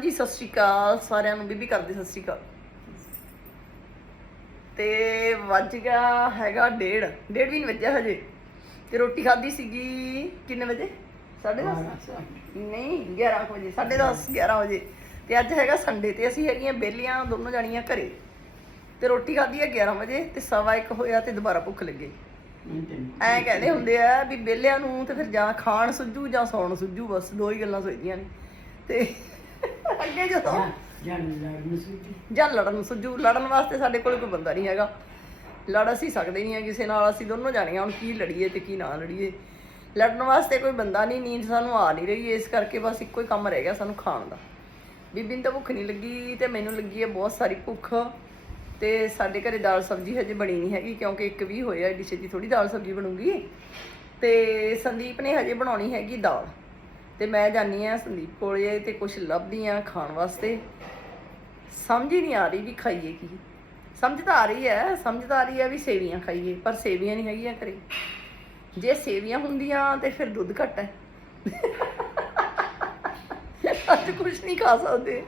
ਜੀ ਸਤਿ ਸ਼੍ਰੀ ਅਕਾਲ। ਸਾਰਿਆਂ ਨੂੰ ਬੀਬੀ ਕਰਦੀ ਸਤਿ ਸ਼੍ਰੀ ਅਕਾਲ। ਤੇ ਵੱਜ ਗਿਆ ਹੈਗਾ ਡੇਢ। ਡੇਢ ਵੀ ਨਹੀਂ ਵੱਜਿਆ ਹਜੇ। ਤੇ ਰੋਟੀ ਖਾਧੀ ਸੀਗੀ ਕਿੰਨੇ ਵਜੇ? 10:30 ਨਹੀਂ 11 ਕੁ ਵਜੇ 10:30 11 ਵਜੇ। ਤੇ ਅੱਜ ਹੈਗਾ ਸੰਡੇ ਤੇ ਅਸੀਂ ਹੈਗੀਆਂ ਬੇਲੀਆਂ ਦੋਨੋਂ ਜਾਣੀਆਂ ਘਰੇ। ਤੇ ਰੋਟੀ ਖਾਧੀ ਹੈ 11 ਵਜੇ ਤੇ ਸਵਾ ਇੱਕ ਹੋਇਆ ਤੇ ਦੁਬਾਰਾ ਭੁੱਖ ਲੱਗੀ। ਐਂ ਕਹਿੰਦੇ ਹੁੰਦੇ ਆ ਵੀ ਬੇਲਿਆਂ ਨੂੰ ਤੇ ਫਿਰ ਜਾਂ ਖਾਣ ਸੁੱਜੂ ਜਾਂ ਸੌਣ ਸੁੱਜੂ ਬਸ ਦੋ ਹੀ ਗੱਲਾਂ ਸੋਚਦੀਆਂ ਨੇ। ਤੇ ਅੱਗੇ ਜਦੋਂ ਜਾਂ ਲੜਨ ਸੁੱਜੂ ਲੜਨ ਵਾਸਤੇ ਸਾਡੇ ਕੋਲ ਕੋਈ ਬੰਦਾ ਨਹੀਂ ਹੈਗਾ। ਲੜ ਅਸੀਂ ਸਕਦੇ ਨਹੀਂ ਆ ਕਿਸੇ ਨਾਲ ਅਸੀਂ ਦੋਨੋਂ ਜਾਣੀਆਂ ਹੁਣ ਕੀ ਲੜੀਏ ਤੇ ਕੀ ਨਾ ਲੜੀਏ। ਲੜਨ ਵਾਸਤੇ ਕੋਈ ਬੰਦਾ ਨਹੀਂ ਨੀਂਦ ਸਾਨੂੰ ਆ ਨਹੀਂ ਰਹੀ। ਇਸ ਕਰਕੇ ਬਸ ਇੱਕੋ ਹੀ ਕੰਮ ਰਹਿ ਗਿਆ ਸਾਨੂੰ ਖਾਣ ਦਾ। ਬੀਬੀ ਨੂੰ ਤਾਂ ਭੁੱਖ ਨਹੀਂ ਲੱਗੀ ਤੇ ਮੈਨੂੰ ਲੱਗੀ ਹੈ ਬਹੁਤ ਸਾਰੀ ਭੁੱਖ। ਤੇ ਸਾਡੇ ਘਰੇ ਦਾਲ ਸਬਜ਼ੀ ਹਜੇ ਬਣੀ ਨਹੀਂ ਹੈਗੀ ਕਿਉਂਕਿ ਇੱਕ ਵੀ ਹੋਇਆ ਏਡੀ ਛੇਤੀ ਥੋੜੀ ਦਾਲ ਸਬਜ਼ੀ ਬਣੂਗੀ। ਤੇ ਸੰਦੀਪ ਨੇ ਹਜੇ ਬਣਾਉਣੀ ਹੈਗੀ ਦਾਲ। ਤੇ ਮੈਂ ਜਾਨੀ ਆ ਸੰਦੀਪ ਕੋਲੇ ਤੇ ਕੁਝ ਲੱਭਦੀ ਆ ਖਾਣ ਵਾਸਤੇ। ਸਮਝ ਹੀ ਨਹੀਂ ਆ ਰਹੀ ਵੀ ਖਾਈਏ ਕੀ। ਸਮਝ ਤਾਂ ਆ ਰਹੀ ਹੈ, ਸਮਝ ਤਾਂ ਆ ਰਹੀ ਹੈ ਵੀ ਸੇਵੀਆਂ ਖਾਈਏ, ਪਰ ਸੇਵੀਆਂ ਨਹੀਂ ਹੈਗੀਆਂ ਘਰੇ। ਜੇ ਸੇਵੀਆਂ ਹੁੰਦੀਆਂ ਤੇ ਫਿਰ ਦੁੱਧ ਘੱਟ ਹੈ। ਅੱਜ ਕੁਝ ਨਹੀਂ ਖਾ ਸਕਦੇ।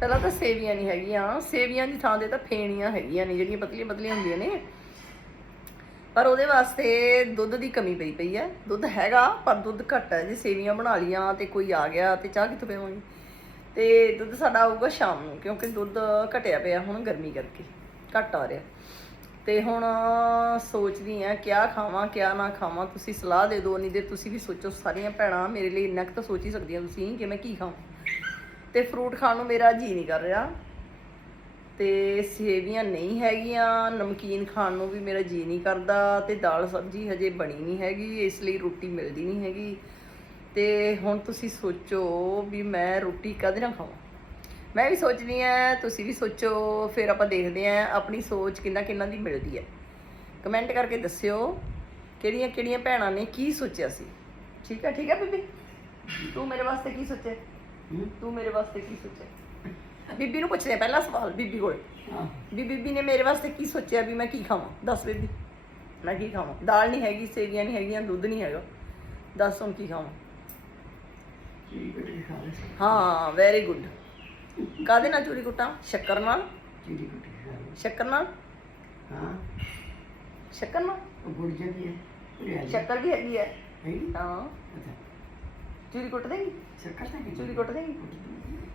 ਪਹਿਲਾਂ ਤਾਂ ਸੇਵੀਆਂ ਨਹੀਂ ਹੈਗੀਆਂ। ਸੇਵੀਆਂ ਦੀ ਥਾਂ ਤੇ ਤਾਂ ਫੇਣੀਆਂ ਹੈਗੀਆਂ ਨੇ, ਜਿਹੜੀਆਂ ਪਤਲੀਆਂ ਪਤਲੀਆਂ ਹੁੰਦੀਆਂ ਨੇ। ਪਰ ਉਹਦੇ ਵਾਸਤੇ ਦੁੱਧ ਦੀ ਕਮੀ ਪਈ ਪਈ ਹੈ। ਦੁੱਧ ਹੈਗਾ, ਪਰ ਦੁੱਧ ਘੱਟ ਹੈ। ਜੇ ਸੇਵੀਆਂ ਬਣਾ ਲੀਆਂ ਤੇ ਕੋਈ ਆ ਗਿਆ ਤੇ ਚਾਹ ਕਿੱਥੋਂ ਪੀਵਾਂਗੇ? ਤੇ ਦੁੱਧ ਸਾਡਾ ਆਊਗਾ ਸ਼ਾਮ ਨੂੰ, ਕਿਉਂਕਿ ਦੁੱਧ ਘਟਿਆ ਪਿਆ ਹੁਣ ਗਰਮੀ ਕਰਕੇ, ਘੱਟ ਆ ਰਿਹਾ। ਤੇ ਹੁਣ ਸੋਚਦੀ ਆ ਕਿਆ ਖਾਵਾਂ, ਕਿਆ ਨਾ ਖਾਵਾਂ। ਤੁਸੀਂ ਸਲਾਹ ਦੇ ਦਿਓ, ਨਹੀਂ ਦੇ ਤੁਸੀਂ ਵੀ ਸੋਚੋ, ਸਾਰੀਆਂ ਭੈਣਾਂ ਮੇਰੇ ਲਈ ਇੰਨਾ ਕੁ ਤਾਂ ਸੋਚ ਹੀ ਸਕਦੀਆਂ ਤੁਸੀਂ ਕਿ ਮੈਂ ਕੀ ਖਾਵਾਂ। ਤੇ ਫਰੂਟ ਖਾਣ ਨੂੰ ਮੇਰਾ ਜੀ ਨਹੀਂ ਕਰ ਰਿਹਾ। ਤੇ ਸੇਵੀਆਂ ਨਹੀਂ ਹੈਗੀਆਂ ਨਮਕੀਨ ਖਾਣ ਨੂੰ ਵੀ ਮੇਰਾ ਜੀ ਨਹੀਂ ਕਰਦਾ ਤੇ ਦਾਲ ਸਬਜ਼ੀ ਹਜੇ ਬਣੀ ਨਹੀਂ ਹੈਗੀ ਇਸ ਲਈ ਰੋਟੀ ਮਿਲਦੀ ਨਹੀਂ ਹੈਗੀ। ਤੇ ਹੁਣ ਤੁਸੀਂ ਸੋਚੋ ਵੀ ਮੈਂ ਰੋਟੀ ਕਦੇ ਨਾ ਖਾਵਾਂ। ਮੈਂ ਵੀ ਸੋਚਦੀ ਆ ਤੁਸੀਂ ਵੀ ਸੋਚੋ ਫਿਰ ਆਪਾਂ ਦੇਖਦੇ ਆ ਆਪਣੀ ਸੋਚ ਕਿੰਨਾ ਕਿੰਨਾ ਦੀ ਮਿਲਦੀ ਹੈ। ਕਮੈਂਟ ਕਰਕੇ ਦੱਸਿਓ ਕਿਹੜੀਆਂ ਕਿਹੜੀਆਂ ਭੈਣਾਂ ਨੇ ਕੀ ਸੋਚਿਆ ਸੀ। ਠੀਕ ਹੈ ਠੀਕ ਹੈ ਬੀਬੀ? ਤੂੰ ਮੇਰੇ ਵਾਸਤੇ ਕੀ ਸੋਚਿਆ? ਤੂੰ ਮੇਰੇ ਵਾਸਤੇ ਕੀ ਸੋਚਿਆ? ਬੀਬੀ ਨੂੰ ਪੁੱਛਦੇ ਆ ਪਹਿਲਾ ਸਵਾਲ ਬੀਬੀ ਕੋਲ। ਵੀ ਬੀਬੀ ਨੇ ਮੇਰੇ ਵਾਸਤੇ ਕੀ ਸੋਚਿਆ ਵੀ ਮੈਂ ਕੀ ਖਾਵਾਂ? ਦੱਸ ਬੀਬੀ। ਮੈਂ ਕੀ ਖਾਵਾਂ? ਦਾਲ ਨਹੀਂ ਹੈਗੀ ਸੇਵੀਆਂ ਨਹੀਂ ਹੈਗੀਆਂ ਦੁੱਧ ਨਹੀਂ ਹੈਗਾ। ਦੱਸ ਹੁਣ ਕੀ ਖਾਵਾਂ? ਹਾਂ ਵੈਰੀ ਗੁੱਡ ਕਾਦੇ ਨਾਲ ਚੂਰੀ ਕੁੱਟਾਂ? ਸ਼ੱਕਰ ਨਾਲ? ਸ਼ੱਕਰ ਨਾਲ? ਸ਼ੱਕਰ ਨਾਲ? ਸ਼ੱਕਰ ਵੀ ਹੈਗੀ ਹੈ। ਹਾਂ। ਚੂਰੀ ਕੁੱਟ ਦੇਗੀ ਚੂਰੀ ਕੁੱਟ ਦੇਗੀ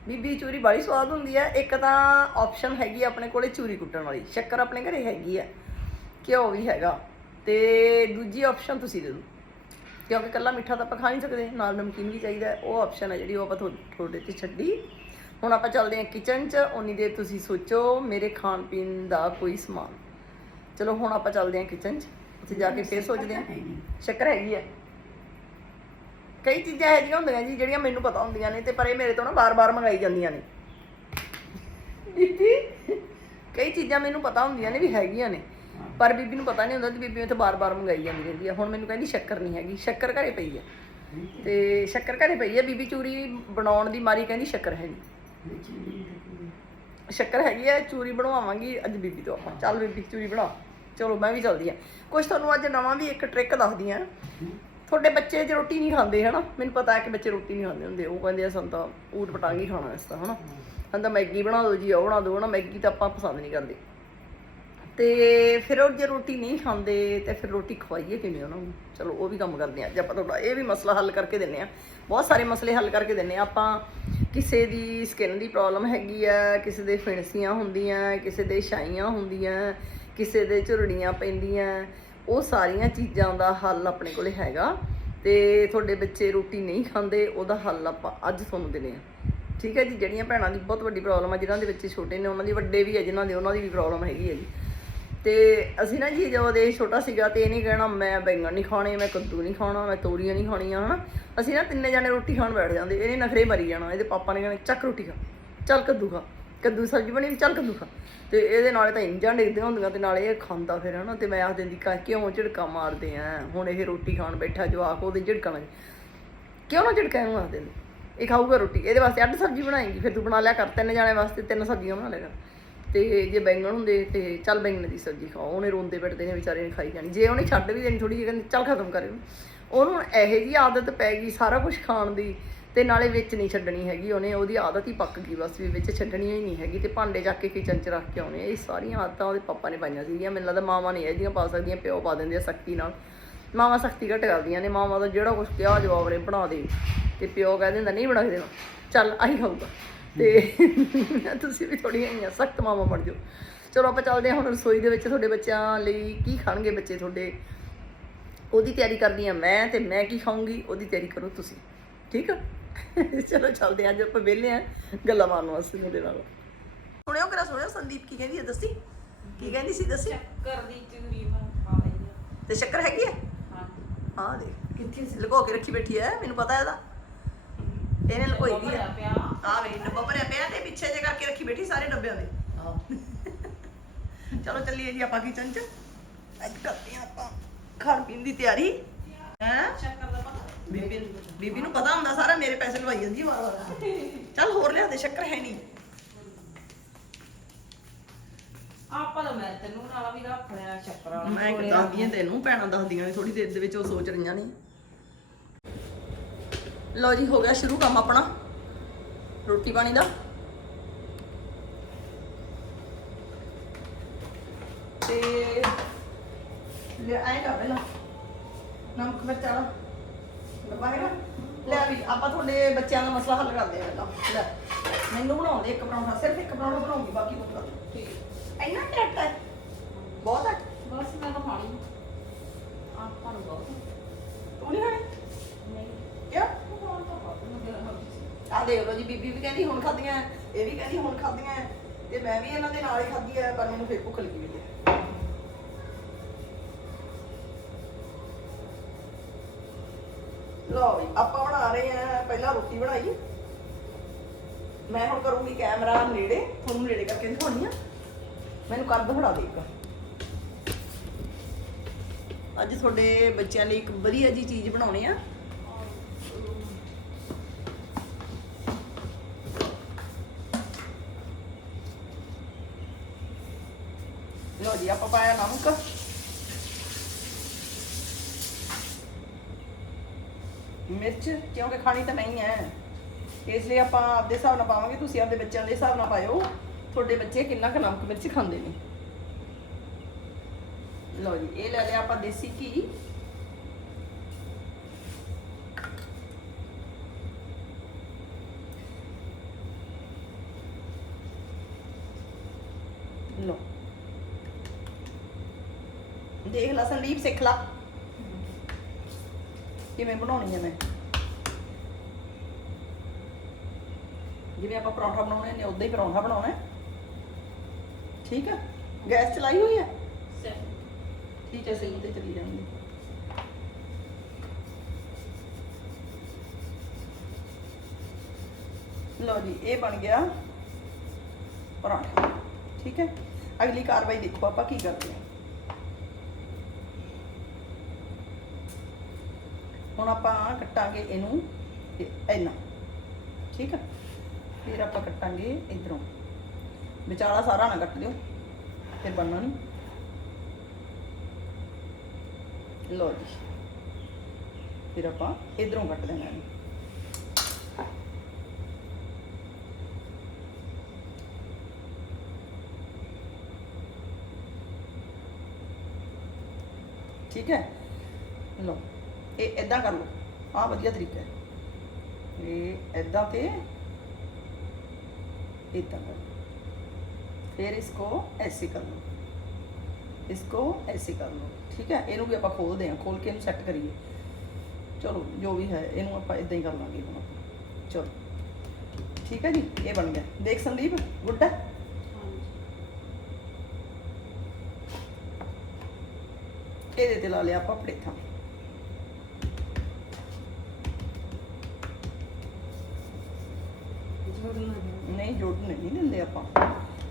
ਬੀਬੀ ਚੂਰੀ ਬੜੀ ਸਵਾਦ ਹੁੰਦੀ ਹੈ ਇੱਕ ਤਾਂ ਆਪਸ਼ਨ ਹੈਗੀ ਆਪਣੇ ਕੋਲੇ ਚੂਰੀ ਕੁੱਟਣ ਵਾਲੀ। ਸ਼ੱਕਰ ਆਪਣੇ ਘਰੇ ਹੈਗੀ ਆ। ਘਿਓ ਵੀ ਹੈਗਾ। ਤੇ ਦੂਜੀ ਆਪਸ਼ਨ ਤੁਸੀਂ ਦੇ ਦਿਓ। ਕਿਉਂਕਿ ਕੱਲਾ ਮਿੱਠਾ ਤਾਂ ਆਪਾਂ ਖਾ ਨਹੀਂ ਸਕਦੇ। ਨਾਲ ਨਮਕੀਨ ਵੀ ਚਾਹੀਦਾ ਹੈ। ਉਹ ਆਪਸ਼ਨ ਹੈ ਜਿਹੜੀ ਉਹ ਆਪਾਂ ਤੁਹਾ- ਤੁਹਾਡੇ ਤੇ ਛੱਡੀ। ਹੁਣ ਆਪਾਂ ਚੱਲਦੇ ਹਾਂ ਕਿਚਨ 'ਚ। ਉਨੀ ਦੇਰ ਤੁਸੀਂ ਸੋਚੋ ਮੇਰੇ ਖਾਣ ਪੀਣ ਦਾ ਕੋਈ ਸਮਾਨ। ਚਲੋ ਹੁਣ ਆਪਾਂ ਚੱਲਦੇ ਹਾਂ ਕਿਚਨ 'ਚ। ਉੱਥੇ ਜਾ ਕੇ ਫੇਰ ਸੋਚਦੇ ਹਾਂ। ਸ਼ੱਕਰ ਹੈਗੀ ਆ। ਕਈ ਚੀਜ਼ਾਂ ਇਹੋ ਜਿਹੀਆਂ ਹੁੰਦੀਆਂ ਜੀ ਜਿਹੜੀਆਂ ਮੈਨੂੰ ਪਤਾ ਹੁੰਦੀਆਂ ਨੇ ਤੇ ਪਰ ਇਹ ਮੇਰੇ ਤੋਂ ਨਾ ਬਾਰ-ਬਾਰ ਮੰਗਾਈ ਜਾਂਦੀਆਂ ਨੇ। ਬੀਬੀ? ਕਈ ਚੀਜ਼ਾਂ ਮੈਨੂੰ ਪਤਾ ਹੁੰਦੀਆਂ ਨੇ ਵੀ ਹੈਗੀਆਂ ਨੇ ਪਰ ਬੀਬੀ ਨੂੰ ਪਤਾ ਨਹੀਂ ਹੁੰਦਾ ਤੇ ਬੀਬੀ ਤੋਂ ਬਾਰ-ਬਾਰ ਮੰਗਾਈ ਜਾਂਦੀ ਰਹਿੰਦੀ ਆ। ਹੁਣ ਮੈਨੂੰ ਕਹਿੰਦੀ ਸ਼ੱਕਰ ਨਹੀਂ ਹੈਗੀ ਸ਼ੱਕਰ ਘਰੇ ਪਈ ਆ। ਤੇ ਸ਼ੱਕਰ ਘਰੇ ਪਈ ਆ ਬੀਬੀ ਚੂਰੀ ਬਣਾਉਣ ਦੀ ਮਾਰੀ ਕਹਿੰਦੀ ਸ਼ੱਕਰ ਹੈ ਨਹੀਂ। ਸ਼ੱਕਰ ਹੈਗੀ ਆ ਚੂਰੀ ਬਣਵਾਵਾਂਗੀ ਅੱਜ ਬੀਬੀ ਤੋਂ ਆਪਾਂ। ਚੱਲ ਬੀਬੀ ਚੂਰੀ ਬਣਾ ਚਲੋ ਮੈਂ ਵੀ ਚੱਲਦੀ ਆ। ਕੁਝ ਤੁਹਾਨੂੰ ਅੱਜ ਨਵਾਂ ਵੀ ਇੱਕ ਟ੍ਰਿਕ ਦੱਸਦੀ ਆ। ਤੁਹਾਡੇ ਬੱਚੇ ਜੇ ਰੋਟੀ ਨਹੀਂ ਖਾਂਦੇ, ਹਨਾ? ਮੈਨੂੰ ਪਤਾ ਹੈ ਕਿ ਬੱਚੇ ਰੋਟੀ ਨਹੀਂ ਖਾਂਦੇ ਹੁੰਦੇ, ਉਹ ਕਹਿੰਦੇ ਆ, ਸਾਨੂੰ ਤਾਂ ਊਟ ਪਟਾਂਗੀ ਖਾਣਾ ਇਸ ਤਾਂ ਹਨਾ? ਸਾਨੂੰ ਤਾਂ ਮੈਗੀ ਬਣਾ ਦਿਓ ਜੀ, ਉਹ ਬਣਾ ਦਿਓ ਨਾ ਮੈਗੀ ਤਾਂ ਆਪਾਂ ਪਸੰਦ ਨਹੀਂ ਕਰਦੇ। ਤੇ ਫਿਰ ਉਹ ਜੇ ਰੋਟੀ ਨਹੀਂ ਖਾਂਦੇ, ਤੇ ਫਿਰ ਰੋਟੀ ਖਵਾਈਏ ਕਿਵੇਂ ਉਹਨਾਂ ਨੂੰ ਚਲੋ, ਉਹ ਵੀ ਕੰਮ ਕਰਦੇ ਆ। ਅੱਜ ਆਪਾਂ ਤੁਹਾਡਾ ਇਹ ਵੀ ਮਸਲਾ ਹੱਲ ਕਰਕੇ ਦਿੰਨੇ ਆ, ਬਹੁਤ ਸਾਰੇ ਮਸਲੇ ਹੱਲ ਕਰਕੇ ਦਿੰਨੇ ਆ, ਆਪਾਂ ਕਿਸੇ ਦੀ ਸਕਿਨ ਦੀ ਪ੍ਰੋਬਲਮ ਹੈਗੀ ਆ, ਕਿਸੇ ਦੇ ਫਿਣਸੀਆਂ ਹੁੰਦੀਆਂ, ਕਿਸੇ ਦੇ ਛਾਈਆਂ ਹੁੰਦੀਆਂ, ਕਿਸੇ ਦੇ ਝੁਰੜੀਆਂ ਪੈਂਦੀਆਂ ਉਹ ਸਾਰੀਆਂ ਚੀਜ਼ਾਂ ਦਾ ਹੱਲ ਆਪਣੇ ਕੋਲੇ ਹੈਗਾ ਤੇ ਤੁਹਾਡੇ ਬੱਚੇ ਰੋਟੀ ਨਹੀਂ ਖਾਂਦੇ, ਉਹਦਾ ਹੱਲ ਆਪਾਂ ਅੱਜ ਤੁਹਾਨੂੰ ਦਿੰਨੇ ਆ ਠੀਕ ਹੈ ਜੀ, ਜਿਹੜੀਆਂ ਭੈਣਾਂ ਦੀ ਬਹੁਤ ਵੱਡੀ ਪ੍ਰੋਬਲਮ ਆ, ਜਿਨ੍ਹਾਂ ਦੇ ਬੱਚੇ ਛੋਟੇ ਨੇ, ਉਹਨਾਂ ਦੀ ਵੱਡੇ ਵੀ ਹੈ ਜਿਨ੍ਹਾਂ ਦੇ ਉਹਨਾਂ ਦੀ ਵੀ ਪ੍ਰੋਬਲਮ ਹੈਗੀ ਹੈ ਜੀ। ਤੇ ਅਸੀਂ ਨਾ ਜੀ ਜਦੋਂ ਇਹ ਛੋਟਾ ਸੀਗਾ ਤੇ ਇਹ ਨਹੀਂ ਕਹਿਣਾ ਮੈਂ ਬੈਂਗਣ ਨਹੀਂ ਖਾਣੇ, ਮੈਂ ਕੱਦੂ ਨਹੀਂ ਖਾਣਾ, ਮੈਂ ਤੋਰੀਆਂ ਨਹੀਂ ਖਾਣੀਆਂ, ਹਨਾ। ਅਸੀਂ ਨਾ ਤਿੰਨੇ ਜਾਣੇ ਰੋਟੀ ਖਾਣ ਬੈਠ ਜਾਂਦੇ, ਇਹਨੇ ਨਖਰੇ ਮਰੀ ਜਾਣਾ, ਇਹਦੇ ਪਾਪਾ ਨੇ ਕਹਿਣਾ, ਚੱਕ ਰੋਟੀ ਖਾ, ਚੱਲ ਕੱਦੂ ਖਾ। ਕੱਦੂ ਸਬਜ਼ੀ ਬਣੀ ਚੱਲ ਕੱਦੂ ਖਾ। ਤੇ ਇਹਦੇ ਨਾਲੇ ਤਾਂ ਇੰਜਾਂ ਡਿੱਗਦੀਆਂ ਹੁੰਦੀਆਂ ਤੇ ਨਾਲੇ ਇਹ ਖਾਂਦਾ ਫਿਰ, ਹਨਾ। ਤੇ ਮੈਂ ਆਖ ਦਿੰਦੀ ਕਾ ਕਿਉਂ ਝਿੜਕਾ ਮਾਰਦੇ ਆ? ਹੁਣ ਇਹ ਰੋਟੀ ਖਾਣ ਬੈਠਾ ਜਵਾਕ, ਉਹਦੇ ਝਿੜਕਾ ਨਾਲ। ਕਿਉਂ ਨਾ ਝਿੜਕਾ, ਇਹਨੂੰ ਆਖ ਦਿੰਦੇ ਇਹ ਖਾਊਗਾ ਰੋਟੀ। ਇਹਦੇ ਵਾਸਤੇ ਅੱਡ ਸਬਜ਼ੀ ਬਣਾਏਗੀ। ਫਿਰ ਤੂੰ ਬਣਾ ਲਿਆ ਕਰ, ਤਿੰਨ ਜਾਣੇ ਵਾਸਤੇ ਤਿੰਨ ਸਬਜ਼ੀਆਂ ਬਣਾ ਲਿਆ ਕਰ। ਤੇ ਜੇ ਬੈਂਗਣ ਹੁੰਦੇ, ਤੇ ਚੱਲ ਬੈਂਗਣ ਦੀ ਸਬਜ਼ੀ ਖਾਓ। ਉਹਨੇ ਰੋਂਦੇ ਪਿੱਟਦੇ ਨੇ ਵਿਚਾਰੇ ਨੇ ਖਾਈ ਜਾਣੀ। ਜੇ ਉਹਨੇ ਛੱਡ ਵੀ ਦੇਣੀ ਥੋੜੀ ਜਿਹੀ, ਕਹਿੰਦੇ ਚੱਲ ਖਤਮ ਕਰ ਇਹਨੂੰ ਉਹਨੂੰ ਇਹੋ ਜੀ ਆਦਤ ਪੈ ਗਈ ਸਾਰਾ ਕੁਝ ਖਾਣ ਦੀ। ਤੇ ਨਾਲੇ ਵਿੱਚ ਨਹੀਂ ਛੱਡਣੀ ਹੈਗੀ, ਉਹਨੇ ਉਹਦੀ ਆਦਤ ਹੀ ਪੱਕ ਗਈ ਬਸ ਵੀ ਵਿੱਚ ਛੱਡਣੀ ਹੀ ਨਹੀਂ ਹੈਗੀ ਤੇ ਭਾਂਡੇ ਚੱਕ ਕੇ ਕਿਚਨ 'ਚ ਰੱਖ ਕੇ ਆਉਣੇ ਇਹ ਸਾਰੀਆਂ ਆਦਤਾਂ ਉਹਦੇ ਪਾਪਾ ਨੇ ਪਾਈਆਂ ਸੀਗੀਆਂ। ਮੈਨੂੰ ਲੱਗਦਾ ਮਾਵਾਂ ਨਹੀਂ ਇਹਦੀਆਂ ਪਾ ਸਕਦੀਆਂ, ਪਿਓ ਪਾ ਦਿੰਦੇ ਆ ਸਖਤੀ ਨਾਲ। ਮਾਵਾਂ ਸਖਤੀ ਘੱਟ ਕਰਦੀਆਂ ਨੇ, ਮਾਵਾਂ ਦਾ ਜਿਹੜਾ ਕੁਝ ਕਿਹਾ ਜਵਾਬ ਨੇ ਬਣਾ ਦੇ। ਤੇ ਪਿਓ ਕਹਿ ਦਿੰਦਾ ਨਹੀਂ ਬਣਾ ਕੇ ਦੇਣਾ। ਚੱਲ, ਆਹੀ ਖਾਊਗਾ ਤੇ ਤੁਸੀਂ ਵੀ ਥੋੜੀਆਂ ਹੀ ਸਖਤ ਮਾਵਾਂ ਬਣ ਜਾਓ। ਚਲੋ ਆਪਾਂ ਚੱਲਦੇ ਹਾਂ ਹੁਣ ਰਸੋਈ ਦੇ ਵਿੱਚ ਤੁਹਾਡੇ ਬੱਚਿਆਂ ਲਈ ਕੀ ਖਾਣਗੇ ਬੱਚੇ ਤੁਹਾਡੇ? ਉਹਦੀ ਤਿਆਰੀ ਕਰਦੀ ਆ ਮੈਂ ਤੇ ਮੈਂ ਕੀ ਖਾਊਂਗੀ, ਉਹਦੀ ਤਿਆਰੀ ਕਰੋ ਤੁਸੀਂ। ਠੀਕ ਆ? ਚਲੋ ਚੱਲਦੇ ਅੱਜ ਆਪਾਂ ਵਿਹਲੇ ਆ ਗੱਲਾਂ ਮਾਰਨ ਵਾਸਤੇ ਮੇਰੇ ਨਾਲ। ਸੁਣਿਓ ਕਰਾ ਸੁਣਿਓ? ਸੰਦੀਪ ਕੀ ਕਹਿੰਦੀ ਹੈ ਦੱਸੀ? ਕੀ ਕਹਿੰਦੀ ਸੀ? ਦੱਸੀ? ਸ਼ੱਕਰ ਦੀ ਚੂਰੀ ਮੈਂ ਖਾ ਲਈ ਆ। ਤੇ ਸ਼ੱਕਰ ਹੈਗੀ ਹੈ। ਹਾਂਜੀ ਹਾਂ ਦੇ ਕਿੱਥੇ ਸੀ? ਲੁਕੋ ਕੇ ਰੱਖੀ ਬੈਠੀ ਹੈ ਮੈਨੂੰ ਪਤਾ ਇਹਦਾ। ਇਹਨੇ ਲੁਕੋਈ ਦੀ ਭਰਿਆ ਹੈ ਪਿਆ। ਆ ਵੇ ਡੱਬਾ ਭਰਿਆ ਪਿਆ ਤੇ ਪਿੱਛੇ ਜੇ ਕਰਕੇ ਰੱਖੀ ਬੈਠੀ ਸਾਰੇ ਡੱਬਿਆਂ ਦੇ। ਚਲੋ ਚੱਲੀਏ ਜੀ ਆਪਾਂ ਕਿਚਨ ਚ। ਅੱਜ ਕਰਦੇ ਹਾਂ ਆਪਾਂ ਖਾਣ ਪੀਣ ਦੀ ਤਿਆਰੀ। ਹੈ? ਸ਼ੱਕਰ ਦਾ ਪਤਾ ਬੀਬੀ ਬੀਬੀ ਨੂੰ ਪਤਾ ਹੁੰਦਾ ਸਾਰਾ ਮੇਰੇ ਪੈਸੇ ਲਵਾਈ ਜਾਂਦੀ ਵਾਰ ਵਾਰ। ਚੱਲ ਹੋਰ ਲਿਆ ਦੇ ਸ਼ੱਕਰ ਹੈ ਨਹੀਂ। ਆਪਾਂ ਤਾਂ ਮੈਂ ਤੈਨੂੰ ਨਾਲ ਵੀ ਰੱਖ ਲਿਆ ਸ਼ੱਕਰ ਵਾਲਾ ਮੈਂ ਕਿ ਦੱਸਦੀਆਂ ਤੈਨੂੰ ਭੈਣਾਂ ਦੱਸਦੀਆਂ ਨੇ ਥੋੜੀ ਦੇਰ ਦੇ ਵਿੱਚ ਉਹ ਸੋਚ ਰਹੀਆਂ ਨੇ। ਲਓ ਜੀ ਹੋ ਗਿਆ ਸ਼ੁਰੂ ਕੰਮ ਆਪਣਾ ਰੋਟੀ ਪਾਣੀ ਦਾ। ਤੇ ਲੈ ਆਏ ਕਰ ਪਹਿਲਾਂ ਨਮਕ ਮਿਰਚ ਵਾਲਾ। ਲੈ ਵੀ ਆਪਾਂ ਤੁਹਾਡੇ ਬੱਚਿਆਂ ਦਾ ਮਸਲਾ ਹੱਲ ਕਰਦੇ ਹਾਂ ਪਹਿਲਾਂ। ਲੈ ਮੈਨੂੰ ਬਣਾਉਂਦੇ ਇੱਕ ਪਰੌਂਠਾ ਸਿਰਫ ਇੱਕ ਪਰੌਂਠਾ ਬਣਾਉਂਗੀ ਬਾਕੀ ਕੋਈ ਠੀਕ ਇੰਨਾ ਘੱਟ ਹੈ? ਬਹੁਤ ਹੈ? ਬਸ ਮੈਂ ਤਾਂ ਖਾਣੀ ਆਪਾਂ ਨੂੰ ਬਹੁਤ ਤੂੰ ਨਹੀਂ ਖਾਣੀ? ਨਹੀਂ। ਕਿਉਂ? ਖਾਣ ਤਾਂ ਬਹੁਤ ਮਗਰ ਹੋ ਗਈ ਆ ਦੇਖ ਲਓ ਜੀ ਬੀਬੀ ਵੀ ਕਹਿੰਦੀ ਹੁਣ ਖਾਧੀਆਂ ਇਹ ਵੀ ਕਹਿੰਦੀ ਹੁਣ ਖਾਧੀਆਂ। ਤੇ ਮੈਂ ਵੀ ਇਹਨਾਂ ਦੇ ਨਾਲ ਹੀ ਖਾਧੀ ਹੈ ਪਰ ਮੈਨੂੰ ਫੇਰ ਭੁੱਖ ਲੱਗੀ ਹੋਈ ਹੈ ਲਓ ਵੀ ਆਪਾਂ ਬਣਾ ਰਹੇ ਆ ਪਹਿਲਾਂ ਰੋਟੀ ਬਣਾਈ। ਮੈਂ ਹੁਣ ਕਰੂੰਗੀ ਕੈਮਰਾ ਨੇੜੇ, ਤੁਹਾਨੂੰ ਨੇੜੇ ਕਰਕੇ ਦਿਖਾਉਣੀ ਆ। ਮੈਨੂੰ ਕਰ ਦਿਖਾ ਦੇ ਇੱਕ। ਅੱਜ ਤੁਹਾਡੇ ਬੱਚਿਆਂ ਲਈ ਇੱਕ ਵਧੀਆ ਜੀ ਚੀਜ਼ ਬਣਾਉਣੀ ਆ। ਲਓ ਜੀ, ਆਪਾਂ ਪਾਇਆ ਨਮਕ। ਮਿਰਚ ਕਿਉਂਕਿ ਖਾਣੀ ਤਾਂ ਨਹੀਂ ਹੈ ਇਸ ਲਈ ਆਪਾਂ ਆਪਦੇ ਹਿਸਾਬ ਨਾਲ ਪਾਵਾਂਗੇ, ਤੁਸੀਂ ਆਪਦੇ ਬੱਚਿਆਂ ਦੇ ਹਿਸਾਬ ਨਾਲ ਪਾਇਓ। ਤੁਹਾਡੇ ਬੱਚੇ ਕਿੰਨਾ ਕੁ ਨਮਕ ਮਿਰਚ ਖਾਂਦੇ ਨੇ। ਲਓ ਜੀ, ਇਹ ਲੈ ਲਿਆ ਆਪਾਂ ਦੇਸੀ ਘੀ। ਲਓ। ਦੇਖ ਲਾ ਸੰਦੀਪ, ਸਿੱਖ ਲਾ। ਕਿਵੇਂ ਬਣਾਉਣੀ ਹੈ ਮੈਂ। ਜਿਵੇਂ ਆਪਾਂ ਪਰੌਂਠਾ ਬਣਾਉਣੇ ਨੇ ਉਦਾਂ ਹੀ ਪਰੌਂਠਾ ਬਣਾਉਣਾ ਹੈ। ਠੀਕ ਹੈ? ਗੈਸ ਚਲਾਈ ਹੋਈ ਹੈ? ਠੀਕ ਹੈ ਸਹੀ ਤੇ ਚਲੀ ਜਾਂਦੀ ਲਓ ਜੀ ਇਹ ਬਣ ਗਿਆ ਪਰੌਂਠਾ। ਠੀਕ ਹੈ? ਅਗਲੀ ਕਾਰਵਾਈ ਦੇਖੋ ਆਪਾਂ ਕੀ ਕਰਦੇ ਹਾਂ। ਹੁਣ ਆਪਾਂ ਕੱਟਾਂਗੇ ਇਹਨੂੰ ਇੰਨਾ। ਠੀਕ ਹੈ? ਫਿਰ ਆਪਾਂ ਕੱਟਾਂਗੇ ਇਧਰੋਂ। ਵਿਚਾਲਾ ਸਾਰਾ ਨਾ ਕੱਟ ਦਿਓ, ਫਿਰ ਬਣਨਾ ਨਹੀਂ ਲਓ ਜੀ। ਫਿਰ ਆਪਾਂ ਇਧਰੋਂ ਕੱਟ ਦੇਣਾ ਇਹਨੂੰ। ਠੀਕ ਹੈ? ਲਓ, ਇਹ ਇਦਾਂ ਕਰ ਲਓ। ਆਹ ਵਧੀਆ ਤਰੀਕਾ ਹੈ। ਇਹ ਇਦਾਂ ਤੇ ਇਦਾਂ ਕਰ लो फिर इसको ऐसे कर लो इसको ऐसे कर लो ਠੀਕ ਹੈ ਇਹਨੂੰ ਵੀ ਆਪਾਂ ਖੋਲਦੇ ਹਾਂ ਖੋਲ ਕੇ ਇਹਨੂੰ ਸੈੱਟ ਕਰੀਏ ਚਲੋ ਜੋ ਵੀ ਹੈ ਇਹਨੂੰ ਆਪਾਂ ਇਦਾਂ ਹੀ ਕਰ ਲਾਂਗੇ ਹੁਣ ਆਪਾਂ। ਚਲੋ ਠੀਕ ਹੈ ਜੀ ਇਹ ਬਣ ਗਿਆ ਦੇਖ ਸੰਦੀਪ ਗੁੱਡ ਹੈ ਇਹਦੇ ਤੇ ਲਾ ਲਿਆ ਆਪਾਂ ਪਲੇਥਾਂ ਨਹੀਂ ਦਿੰਦੇ ਆਪਾਂ।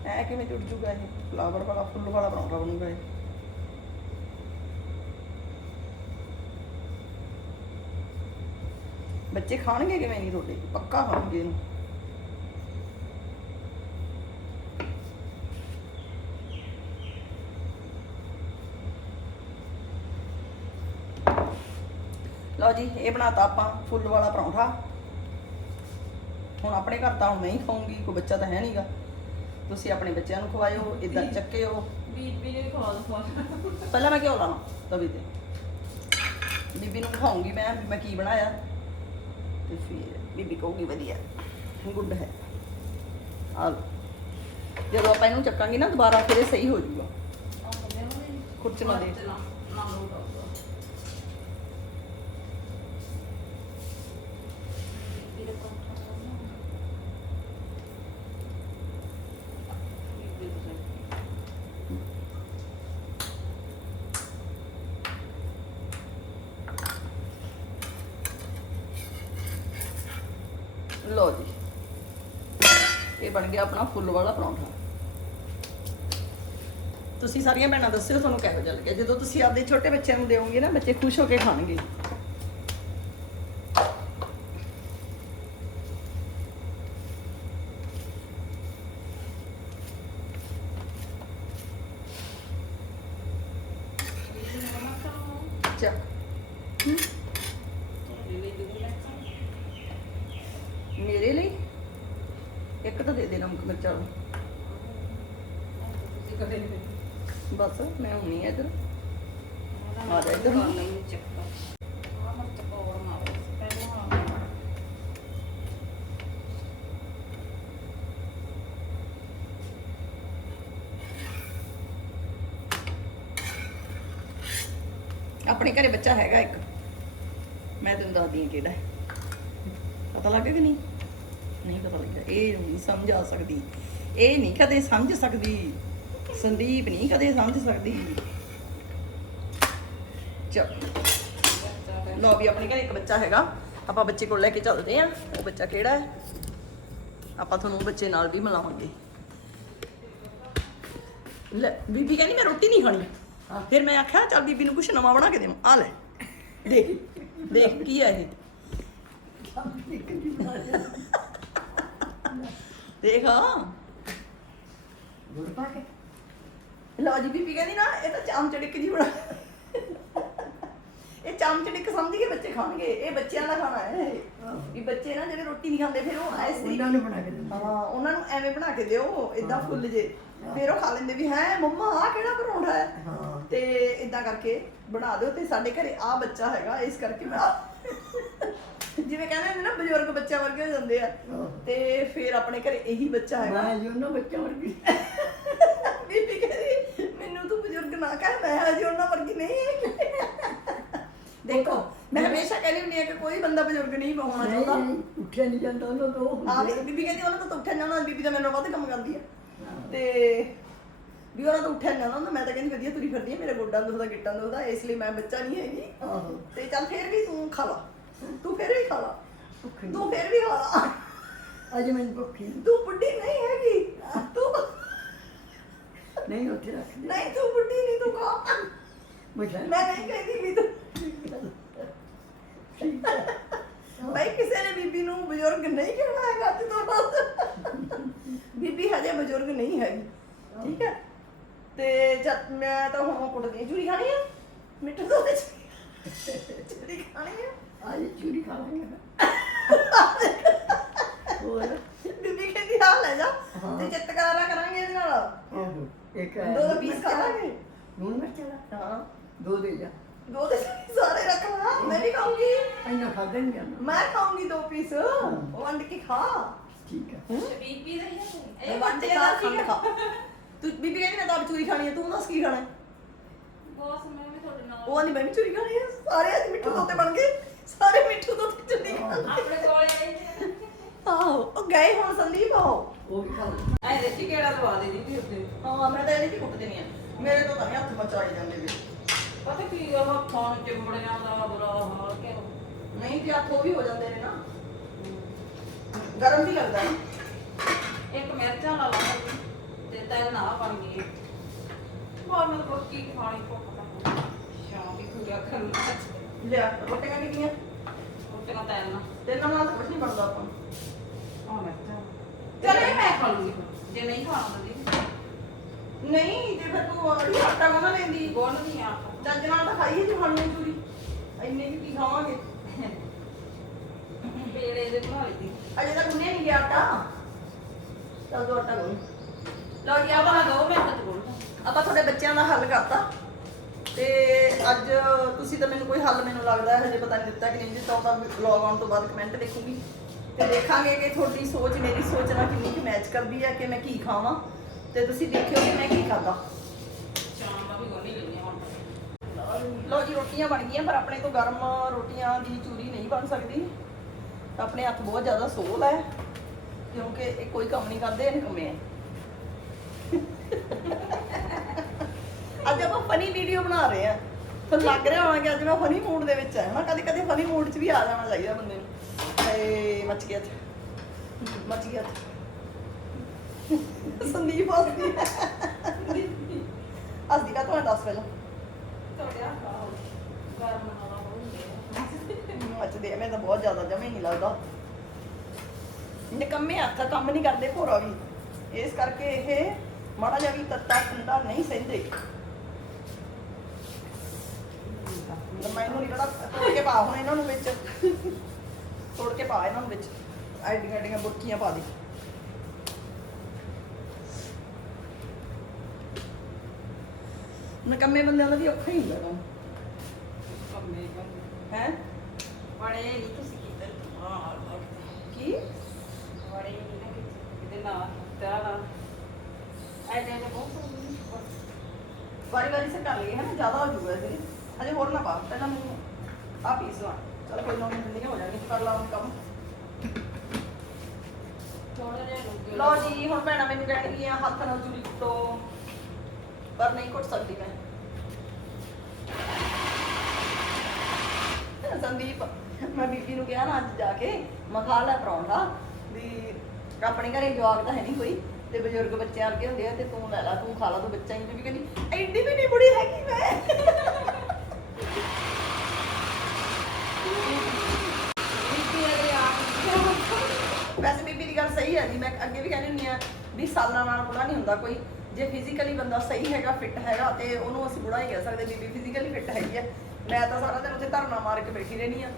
ਐ ਕਿਵੇਂ ਜੁੜ ਜੂਗਾ ਇਹ? ਫਲਾਵਰ ਵਾਲਾ, ਫੁੱਲ ਵਾਲਾ ਪਰੌਂਠਾ ਬਣੂਗਾ ਇਹ। ਬੱਚੇ ਖਾਣਗੇ ਕਿਵੇਂ ਨਹੀਂ ਤੁਹਾਡੇ? ਪੱਕਾ ਖਾਣਗੇ ਇਹਨੂੰ? ਲਓ ਜੀ, ਇਹ ਬਣਾਤਾ ਆਪਾਂ ਫੁੱਲ ਵਾਲਾ ਪਰੌਂਠਾ। ਹੁਣ ਆਪਣੇ ਘਰ ਤਾਂ ਹੁਣ ਮੈਂ ਹੀ ਖਾਊਂਗੀ ਕੋਈ ਬੱਚਾ ਤਾਂ ਹੈ ਨਹੀਂਗਾ। ਤੁਸੀਂ ਆਪਣੇ ਬੱਚਿਆਂ ਨੂੰ ਖਵਾਇਓ ਇਦਾਂ ਚੱਕਿਓ ਬੀਬੀ ਨੇ ਖਵਾ ਦੋ ਪਹਿਲਾਂ ਮੈਂ ਘਿਓ ਲਾਵਾਂ ਤਵੇ ਤੇ। ਬੀਬੀ ਨੂੰ ਖਾਉਂਗੀ ਮੈਂ ਮੈਂ ਕੀ ਬਣਾਇਆ। ਤੇ ਫਿਰ ਬੀਬੀ ਕਹੂਗੀ ਵਧੀਆ ਗੁੱਡ ਹੈ। ਆ। ਜਦੋਂ ਆਪਾਂ ਇਹਨੂੰ ਚੱਕਾਂਗੇ ਨਾ ਦੁਬਾਰਾ ਫਿਰ ਇਹ ਸਹੀ ਹੋ ਜਾਊਗਾ ਖੁਰਚਣਾ ਦੇ। ਲੋ ਜੀ। ਇਹ ਬਣ ਗਿਆ ਆਪਣਾ ਫੁੱਲ ਵਾਲਾ ਪਰੌਂਠਾ। ਤੁਸੀਂ ਸਾਰੀਆਂ ਭੈਣਾਂ ਦੱਸਿਓ, ਤੁਹਾਨੂੰ ਕਿਹੋ ਜਿਹਾ ਲੱਗਿਆ? ਜਦੋਂ ਤੁਸੀਂ ਆਪਦੇ ਛੋਟੇ ਬੱਚਿਆਂ ਨੂੰ ਦਿਓਗੇ ਨਾ, ਬੱਚੇ ਖੁਸ਼ ਹੋ ਕੇ ਖਾਣਗੇ ਚੱਕ ਮੇਰੇ ਲਈ ਇੱਕ ਤਾਂ ਦੇ ਦੇ ਨਮਕ ਮਿਰਚਾਂ ਵਾਲਾ। ਬਸ ਮੈਂ ਹੁਣੀ ਇੱਧਰ ਆ ਜਾ ਇੱਧਰ ਨੂੰ। ਆਪਣੇ ਘਰੇ ਬੱਚਾ ਹੈਗਾ ਇੱਕ। ਮੈਂ ਤੈਨੂੰ ਦੱਸਦੀ ਹਾਂ ਕਿਹੜਾ ਹੈ। ਪਤਾ ਲੱਗ ਗਿਆ ਕਿ ਨਹੀਂ? ਨਹੀਂ ਪਤਾ ਲੱਗਿਆ। ਇਹ ਨਹੀਂ ਸਮਝ ਆ ਸਕਦੀ। ਇਹ ਨਹੀਂ ਕਦੇ ਸਮਝ ਸਕਦੀ। ਸੰਦੀਪ ਨਹੀਂ ਕਦੇ ਸਮਝ ਸਕਦੀ। ਚਲ। ਲੋ ਵੀ ਆਪਣੇ ਘਰੇ ਇੱਕ ਬੱਚਾ ਹੈਗਾ। ਆਪਾਂ ਬੱਚੇ ਕੋਲ ਲੈ ਕੇ ਚੱਲਦੇ ਆਂ ਉਹ ਬੱਚਾ ਕਿਹੜਾ ਹੈ? ਆਪਾਂ ਤੁਹਾਨੂੰ ਬੱਚੇ ਨਾਲ ਵੀ ਮਿਲਾਵਾਂਗੇ। ਲੈ, ਬੀਬੀ ਕਹਿੰਦੀ ਮੈਂ ਰੋਟੀ ਨਹੀਂ ਖਾਣੀ। ਫਿਰ ਮੈਂ ਆਖਿਆ ਚੱਲ ਬੀਬੀ ਨੂੰ ਕੁਛ ਨਵਾਂ ਬਣਾ ਕੇ ਦੇਵਾਂ। ਆ ਲੈ। ਦੇਖ ਦੇਖ ਕੀ ਹੈ ਇਹ। ਦੇਖ। ਹਾਂ ਲਓ ਜੀ ਬੀਬੀ ਕਹਿੰਦੀ ਨਾ ਇਹ ਤਾਂ ਚਾਮ ਚੜਿਕ ਜੀ ਬਣਾ। ਇਹ ਚਾਮ ਚੜਿਕ ਸਮਝ ਕੇ ਬੱਚੇ ਖਾਣਗੇ। ਇਹ ਬੱਚਿਆਂ ਦਾ ਖਾਣਾ ਹੈ। ਇਹ। ਵੀ ਬੱਚੇ ਨਾ ਜਿਹੜੇ ਰੋਟੀ ਨਹੀਂ ਖਾਂਦੇ ਫਿਰ ਉਹ ਐਸ ਉਹਨਾਂ ਨੂੰ ਬਣਾ ਕੇ ਦਿੰਦੇ। ਹਾਂ ਉਹਨਾਂ ਨੂੰ ਐਵੇਂ ਬਣਾ ਕੇ ਦਿਓ ਇਦਾਂ ਫੁੱਲ ਜੇ। ਫਿਰ ਉਹ ਖਾ ਲੈਂਦੇ ਵੀ ਹੈ ਮੰਮਾ ਆ ਕਿਹੜਾ ਪਰੌਂਠਾ ਹਾਂ। ਤੇ ਇਦਾਂ ਕਰਕੇ ਬਣਾ ਦਿਓ ਤੇ ਸਾਡੇ ਘਰੇ ਆ ਬੱਚਾ ਹੈਗਾ ਇਸ ਕਰਕੇ ਮੈਂ ਜਿਵੇਂ ਕਹਿੰਦੇ ਹੁੰਦੇ ਨਾ ਬਜ਼ੁਰਗ ਬੱਚਿਆਂ ਵਰਗੇ ਹੋ ਜਾਂਦੇ ਆ। ਤੇ ਫਿਰ ਆਪਣੇ ਘਰੇ ਇਹੀ ਬੱਚਾ ਹੈਗਾ। ਮੈਂ ਜੋ ਨਾ ਬੱਚਾ ਵਰਗੀ। ਬੀਬੀ ਕਹਿੰਦੀ ਮੈਨੂੰ ਤੂੰ ਬਜ਼ੁਰਗ ਨਾ ਕਹਿ ਮੈਂ ਹਜੇ ਉਹਨਾਂ ਵਰਗੀ ਨਹੀਂ ਦੇਖੋ ਮੈਂ ਹਮੇਸ਼ਾ ਕਹਿੰਦੀ ਹੁੰਦੀ ਹਾਂ ਕਿ ਕੋਈ ਬੰਦਾ ਬਜ਼ੁਰਗ ਨਹੀਂ ਹੋਣਾ ਚਾਹੁੰਦਾ। ਉੱਠਿਆ ਨਹੀਂ ਜਾਂਦਾ ਉਹਨਾਂ ਤੋਂ। ਹਾਂ ਬੀਬੀ ਕਹਿੰਦੀ ਉਹਨਾਂ ਤੋਂ ਉੱਠਿਆ ਨੀ ਜਾਂਦਾ ਬੀਬੀ ਤਾਂ ਮੈਨੂੰ ਵੱਧ ਕੰਮ ਕਰਦੀ ਆ। ਤੇ ਵੀ ਉਹਨਾਂ ਤੋਂ ਉੱਠਿਆ ਨੀ ਜਾਂਦਾ ਹੁੰਦਾ ਮੈਂ ਤਾਂ ਕਹਿੰਦੀ ਵਧੀਆ ਤੁਰੀ ਫਿਰਦੀ ਆ ਮੇਰੇ ਗੋਡਾ ਦੁਖਦਾ ਗਿੱਟਾਂ ਦੁਖਦਾ ਇਸ ਲਈ ਮੈਂ ਬੱਚਾ ਨਹੀਂ ਹੈਗੀ। ਆਹੋ। ਤੇ ਚੱਲ ਫੇਰ ਵੀ ਤੂੰ ਖਾ ਲਾ। ਤੂੰ ਫੇਰ ਵੀ ਖਾ ਲਾ। ਭੁੱਖ ਨਹੀਂ ਤੂੰ ਫੇਰ ਵੀ ਖਾ ਲਾ। ਅੱਜ ਮੈਨੂੰ ਭੁੱਖ ਨਹੀਂ ਤੂੰ ਬੁੱਢੀ ਨਹੀਂ ਹੈਗੀ। ਤੂੰ ਨਹੀਂ ਉੱਥੇ ਰੱਖ ਦੇ। ਨਹੀਂ ਤੂੰ ਬੁੱਢੀ ਨਹੀਂ ਤੂੰ ਖਾ। ਮਜ਼ਾ ਮੈਂ ਨਹੀਂ ਕਹਿੰਦੀ ਵੀ ਤੂੰ ਠੀਕ ਹੈ ਬਈ ਕਿਸੇ ਨੇ ਬੀਬੀ ਨੂੰ ਬਜ਼ੁਰਗ ਨਹੀਂ ਕਹਿਣਾ ਹੈਗਾ ਅੱਜ ਤੋਂ ਬਾਅਦ। ਬੀਬੀ ਹਜੇ ਬਜ਼ੁਰਗ ਨਹੀਂ ਹੈਗੀ। ਠੀਕ ਹੈ ਤੇ ਜਦ ਮੈਂ ਤਾਂ ਹੁਣ ਕੁੱਟਦੀ ਚੂਰੀ ਖਾਣੀ ਆ? ਮਿੱਠੂ ਦੁੱਧ ਚ ਚੂਰੀ ਖਾਣੀ ਆ? ਅੱਜ ਚੂਰੀ ਖਾਵਾਂਗੇ ਹੋਰ? ਬੀਬੀ ਕਹਿੰਦੀ ਆ ਲੈ ਜਾ ਹਾਂ। ਤੇ ਚਿੱਤਕਾਰਾ ਕਰਾਂਗੇ ਇਹਦੇ ਨਾਲ। ਆਹੋ ਇੱਕ ਹੈ ਦੋ ਪੀਸ ਖਾਵਾਂਗੇ। ਨੂਨ ਮਿਰਚ ਹਾਂ। ਦੋ ਦੇ ਜਾ। ਦੋ ਦੇ ਸਾਰੇ ਰੱਖ ਲਾ ਮੈਂ ਵੀ ਖਾਊਂਗੀ। ਇੰਨਾ ਖਾਦਾ ਨਹੀਂ ਜਾਂਦਾ ਮੈਂ ਖਾਊਂਗੀ ਦੋ ਪੀਸ। ਉਹ ਵੰਡ ਕੇ ਖਾ। ਠੀਕ ਹੈ। ਬੀਬੀ ਦਾ ਹੀ ਹੈ ਇਹ ਵੰਡ ਕੇ ਖਾ ਖੰਡ ਖਾ। ਤੂੰ ਬੀਬੀ ਕਹਿੰਦੀ ਮੈਂ ਤਾਂ ਆਪ ਚੂਰੀ ਖਾਣੀ ਹੈ ਤੂੰ ਦੱਸ ਕੀ ਖਾਣਾ ਹੈ? ਬੋਸ ਮੈਂ ਵੀ ਤੁਹਾਡੇ ਨਾਲ ਉਹ ਨਹੀਂ ਮੈਂ ਵੀ ਚੂਰੀ ਖਾਣੀ ਹੈ ਸਾਰੇ ਅੱਜ ਮਿੱਠੂ ਤੋਤੇ ਬਣ ਗਏ ਸਾਰੇ ਮਿੱਠੂ ਤੋਤੇ ਚੂਰੀ ਖਾਣ ਆਪਣੇ ਕੋਲ ਆਏ। ਆਹੋ ਉਹ ਗਏ ਹੁਣ ਸੰਦੀਪ ਆਓ ਉਹ ਵੀ ਖਾ ਲਓ ਐ ਦੇਖੀ ਕਿਹੜਾ ਲਵਾ ਦੇ ਦੀ ਉੱਤੇ। ਹਾਂ ਮੈਂ ਤਾਂ ਇਹਦੀ ਕੁੱਟ ਦੇਣੀ ਆ। ਮੇਰੇ ਤੋਂ ਤਾਂ ਨੀ ਹੱਥ ਮਚਾਈ ਜਾਂਦੇ ਵੇ ਪਤਾ ਕੀ ਉਹ ਫੋਨ ਚਿੰਬੜਿਆਂ ਦਾ ਬੁਰਾ ਹਾਲ ਕਿ ਨਹੀਂ ਤੇ ਹੱਥ ਉਹ ਵੀ ਹੋ ਜਾਂਦੇ ਨੇ ਨਾ। ਗਰਮ ਵੀ ਲੱਗਦਾ ਨਾ। ਇੱਕ ਮਿਰਚਾਂ ਲਾ ਲਾ। ਤੇ ਤਿੰਨ ਨਾ ਬਣ ਗਈ ਹੋਰ ਮੈਂ ਰੋਟੀ ਖਾਣੀ ਭੁੱਖ ਤਾਂ। ਸ਼ਾਮ ਦੀ ਪੂਰਾ ਕਰਨਾ ਲਿਆ ਰੋਟੀਆਂ ਕਿੰਨੀਆਂ? ਰੋਟੀਆਂ ਤਿੰਨ ਤੇ ਨਾਲ ਨਾਲ ਤਾਂ ਕੁਝ ਨਹੀਂ ਬਣਦਾ ਆਪਾਂ। ਨੂੰ। ਆ ਮਿਰਚਾਂ ਚਲੇ ਮੈਂ ਖਾ ਲੂੰਗੀ ਫਿਰ। ਜੇ ਨਹੀਂ ਖਾਣਾ ਤਾਂ ਨਹੀਂ। ਤੇ ਫਿਰ ਤੂੰ ਅੜੀ ਆਟਾ ਕੋਨਾ ਲੈਂਦੀ। ਗੋਲ ਨਹੀਂ ਆ। ਚੱਜ ਨਾਲ ਤਾਂ ਖਾਈਏ ਜੀ ਖਾਣੀ ਚੂਰੀ ਇੰਨੇ ਵੀ ਕੀ ਖਾਵਾਂਗੇ? ਪੇੜੇ ਦੇ ਬਣਾ ਲਈ ਅਜੇ ਤੱਕ ਗੁੰਨਿਆ ਨਹੀਂ ਗਿਆ ਆਟਾ। ਚਲ ਦੋ ਆਟਾ ਗੁੰਨ ਲਓ ਜੀ ਆਪਾਂ ਆਪਾਂ ਦੋ ਮਿੰਟ ਚ ਬੋਲ ਆਪਾਂ ਦਾ ਹੱਲ ਕਰਤਾ। ਤੇ ਅੱਜ ਤੁਸੀਂ ਤਾਂ ਮੈਨੂੰ ਕੋਈ ਹੱਲ ਮੈਨੂੰ ਲੱਗਦਾ ਹਜੇ ਪਤਾ ਨਹੀਂ ਦਿੱਤਾ ਕਿ ਨਹੀਂ ਦਿੱਤਾ, ਉਹ ਤਾਂ ਵਲੌਗ ਆਉਣ ਤੋਂ ਬਾਅਦ ਕਮੈਂਟ ਦੇਖੂਗੀ। ਤੇ ਦੇਖਾਂਗੇ ਕਿ ਤੁਹਾਡੀ ਸੋਚ, ਮੇਰੀ ਸੋਚ ਨਾਲ ਕਿੰਨੀ ਕੁ ਮੈਚ ਕਰਦੀ ਹੈ ਕਿ ਮੈਂ ਕੀ ਖਾਵਾਂ। ਤੇ ਤੁਸੀਂ ਦੇਖਿਓ ਕਿ ਮੈਂ ਕੀ ਖਾਦਾ ਸ਼ਾਮ ਜੀ, ਰੋਟੀਆਂ ਬਣ ਗਈਆਂ, ਪਰ ਆਪਣੇ ਤੋਂ ਗਰਮ ਰੋਟੀਆਂ ਦੀ ਚੂਰੀ ਨਹੀਂ ਬਣ ਸਕਦੀ। ਆਪਣੇ ਹੱਥ ਬਹੁਤ ਜ਼ਿਆਦਾ ਸੋਲ ਹੈ, ਕਿਉਂਕਿ ਇਹ ਕੋਈ ਕੰਮ ਨਹੀਂ ਕਰਦੇ ਇਹ ਨਿਕੰਮੇ ਹੈ ਫਨੀ ਵੀਡੀਓ ਬਣਾ ਰਹੇ ਆ। ਤੁਹਾਨੂੰ ਲੱਗ ਰਿਹਾ ਹੋਣਾ ਕਿ ਅੱਜ ਮੈਂ ਫਨੀ ਮੂਡ ਦੇ ਵਿੱਚ ਆ। ਹਨਾ ਕਦੇ ਕਦੇ ਫਨੀ ਮੂਡ 'ਚ ਵੀ ਆ ਜਾਣਾ ਚਾਹੀਦਾ ਬੰਦੇ ਨੂੰ। ਏ ਮੱਚ ਗਿਆ ਤੇ ਮੱਚ ਗਿਆ ਤੇ। ਸੰਦੀਪ ਹੱਸਦੀ। ਹੱਸਦੀ ਕਾ ਤੁਹਾਨੂੰ ਦੱਸ ਪਹਿਲਾਂ। ਤੁਹਾਡੇ ਗਰਮ ਮੱਚਦੇ ਤਾਂ ਬਹੁਤ ਜ਼ਿਆਦਾ ਜਮੇ ਨਹੀਂ ਲੱਗਦਾ। ਨਿਕੰਮੇ ਹੱਥ ਕੰਮ ਨਹੀਂ ਕਰਦੇ ਭੋਰਾ ਵੀ। ਇਸ ਕਰਕੇ ਇਹ ਮਾੜਾ ਜਿਹਾ ਵੀ ਤੱਤਾ ਠੰਡਾ ਨਹੀਂ ਸਹਿੰਦੇ। ਤੋੜ ਕੇ ਪਾ ਹੁਣ ਇਹਨਾਂ ਨੂੰ ਵਿੱਚ। ਤੋੜ ਕੇ ਪਾ ਇਹਨਾਂ ਨੂੰ ਵਿੱਚ। ਐਡੀਆਂ ਐਡੀਆਂ ਬੁਰਕੀਆਂ ਪਾ ਦੇ। ਨਿਕੰਮੇ ਬੰਦਿਆਂ ਦਾ ਵੀ ਔਖਾ ਹੀ ਹੁੰਦਾ ਕੰਮ। ਕੰਮੇ ਕੰਮੇ। ਹੈ? ਬੜੇ ਨਹੀਂ ਤੁਸੀਂ ਕੀਤੇ ਹਾਂ ਕੀ। ਬੜੇ ਨਹੀਂ ਨਾ ਕਿਤੇ ਐਡੇ ਬਹੁਤ ਵਾਰੀ ਵਾਰੀ ਸੇ ਕਰ ਲਈਏ ਹੈ ਨਾ ਜ਼ਿਆਦਾ ਹੋ ਜੂਗਾ ਇਹਦੇ ਹਜੇ ਹੋਰ ਨਾ ਪਾ ਪਹਿਲਾਂ ਮੈਨੂੰ ਆ ਪੀਸ ਲਾ ਚਲ ਕੋਈ ਨਾ ਨਹੀਂ ਠੰਡੀਆਂ ਹੋ ਜਾਣਗੀਆਂ ਕਰ ਲਾ ਹੁਣ ਕੰਮ। ਥੋੜਾ ਜਿਹਾ ਰੁਕ ਲਓ ਜੀ ਹੁਣ ਭੈਣਾਂ ਮੈਨੂੰ ਕਹਿਣਗੀਆਂ ਹੱਥ ਨਾਲ ਚੂਰੀ ਕੁੱਟੋ। ਪਰ ਨਹੀਂ ਕੁੱਟ ਸਕਦੀ ਮੈਂ। ਸੰਦੀਪ ਮੈਂ ਬੀਬੀ ਨੂੰ ਕਿਹਾ ਨਾ ਅੱਜ ਜਾ ਕੇ ਮੈਂ ਖਾ ਲੈ ਪਰੌਂਠਾ। ਵੀ ਆਪਣੇ ਘਰੇ ਜਵਾਕ ਤਾਂ ਹੈ ਨਹੀਂ ਕੋਈ ਤੇ ਬਜ਼ੁਰਗ ਬੱਚੇ ਵਰਗੇ ਹੁੰਦੇ ਆ ਤੇ ਤੂੰ ਲੈ ਲੈ ਤੂੰ ਖਾ ਲਾ ਤੂੰ ਬੱਚਾ ਹੀ ਬੀਬੀ ਕਹਿੰਦੀ ਐਡੀ ਵੀ ਨਹੀਂ ਬੁੜੀ ਹੈਗੀ ਮੈਂ ਬੀਬੀ ਅਗਲੇ ਆਪ ਵੈਸੇ ਬੀਬੀ ਦੀ ਗੱਲ ਸਹੀ ਹੈ ਜੀ, ਮੈਂ ਅੱਗੇ ਵੀ ਕਹਿੰਦੀ ਹੁੰਦੀ ਆ ਵੀ ਸਾਲਾਂ ਨਾਲ ਬੁੜਾ ਨਹੀਂ ਹੁੰਦਾ ਕੋਈ। ਜੇ ਫਿਜ਼ੀਕਲੀ ਬੰਦਾ ਸਹੀ ਹੈਗਾ ਫਿੱਟ ਹੈਗਾ ਤੇ ਉਹਨੂੰ ਅਸੀਂ ਬੁੜਾ ਹੀ ਕਹਿ ਸਕਦੇ ਬੀਬੀ ਫਿਜ਼ੀਕਲੀ ਫਿੱਟ ਹੈਗੀ ਆ। ਮੈਂ ਤਾਂ ਸਾਰਾ ਦਿਨ ਉੱਥੇ ਧਰਨਾ ਮਾਰ ਕੇ ਬੈਠੀ ਰਹਿਣੀ ਆ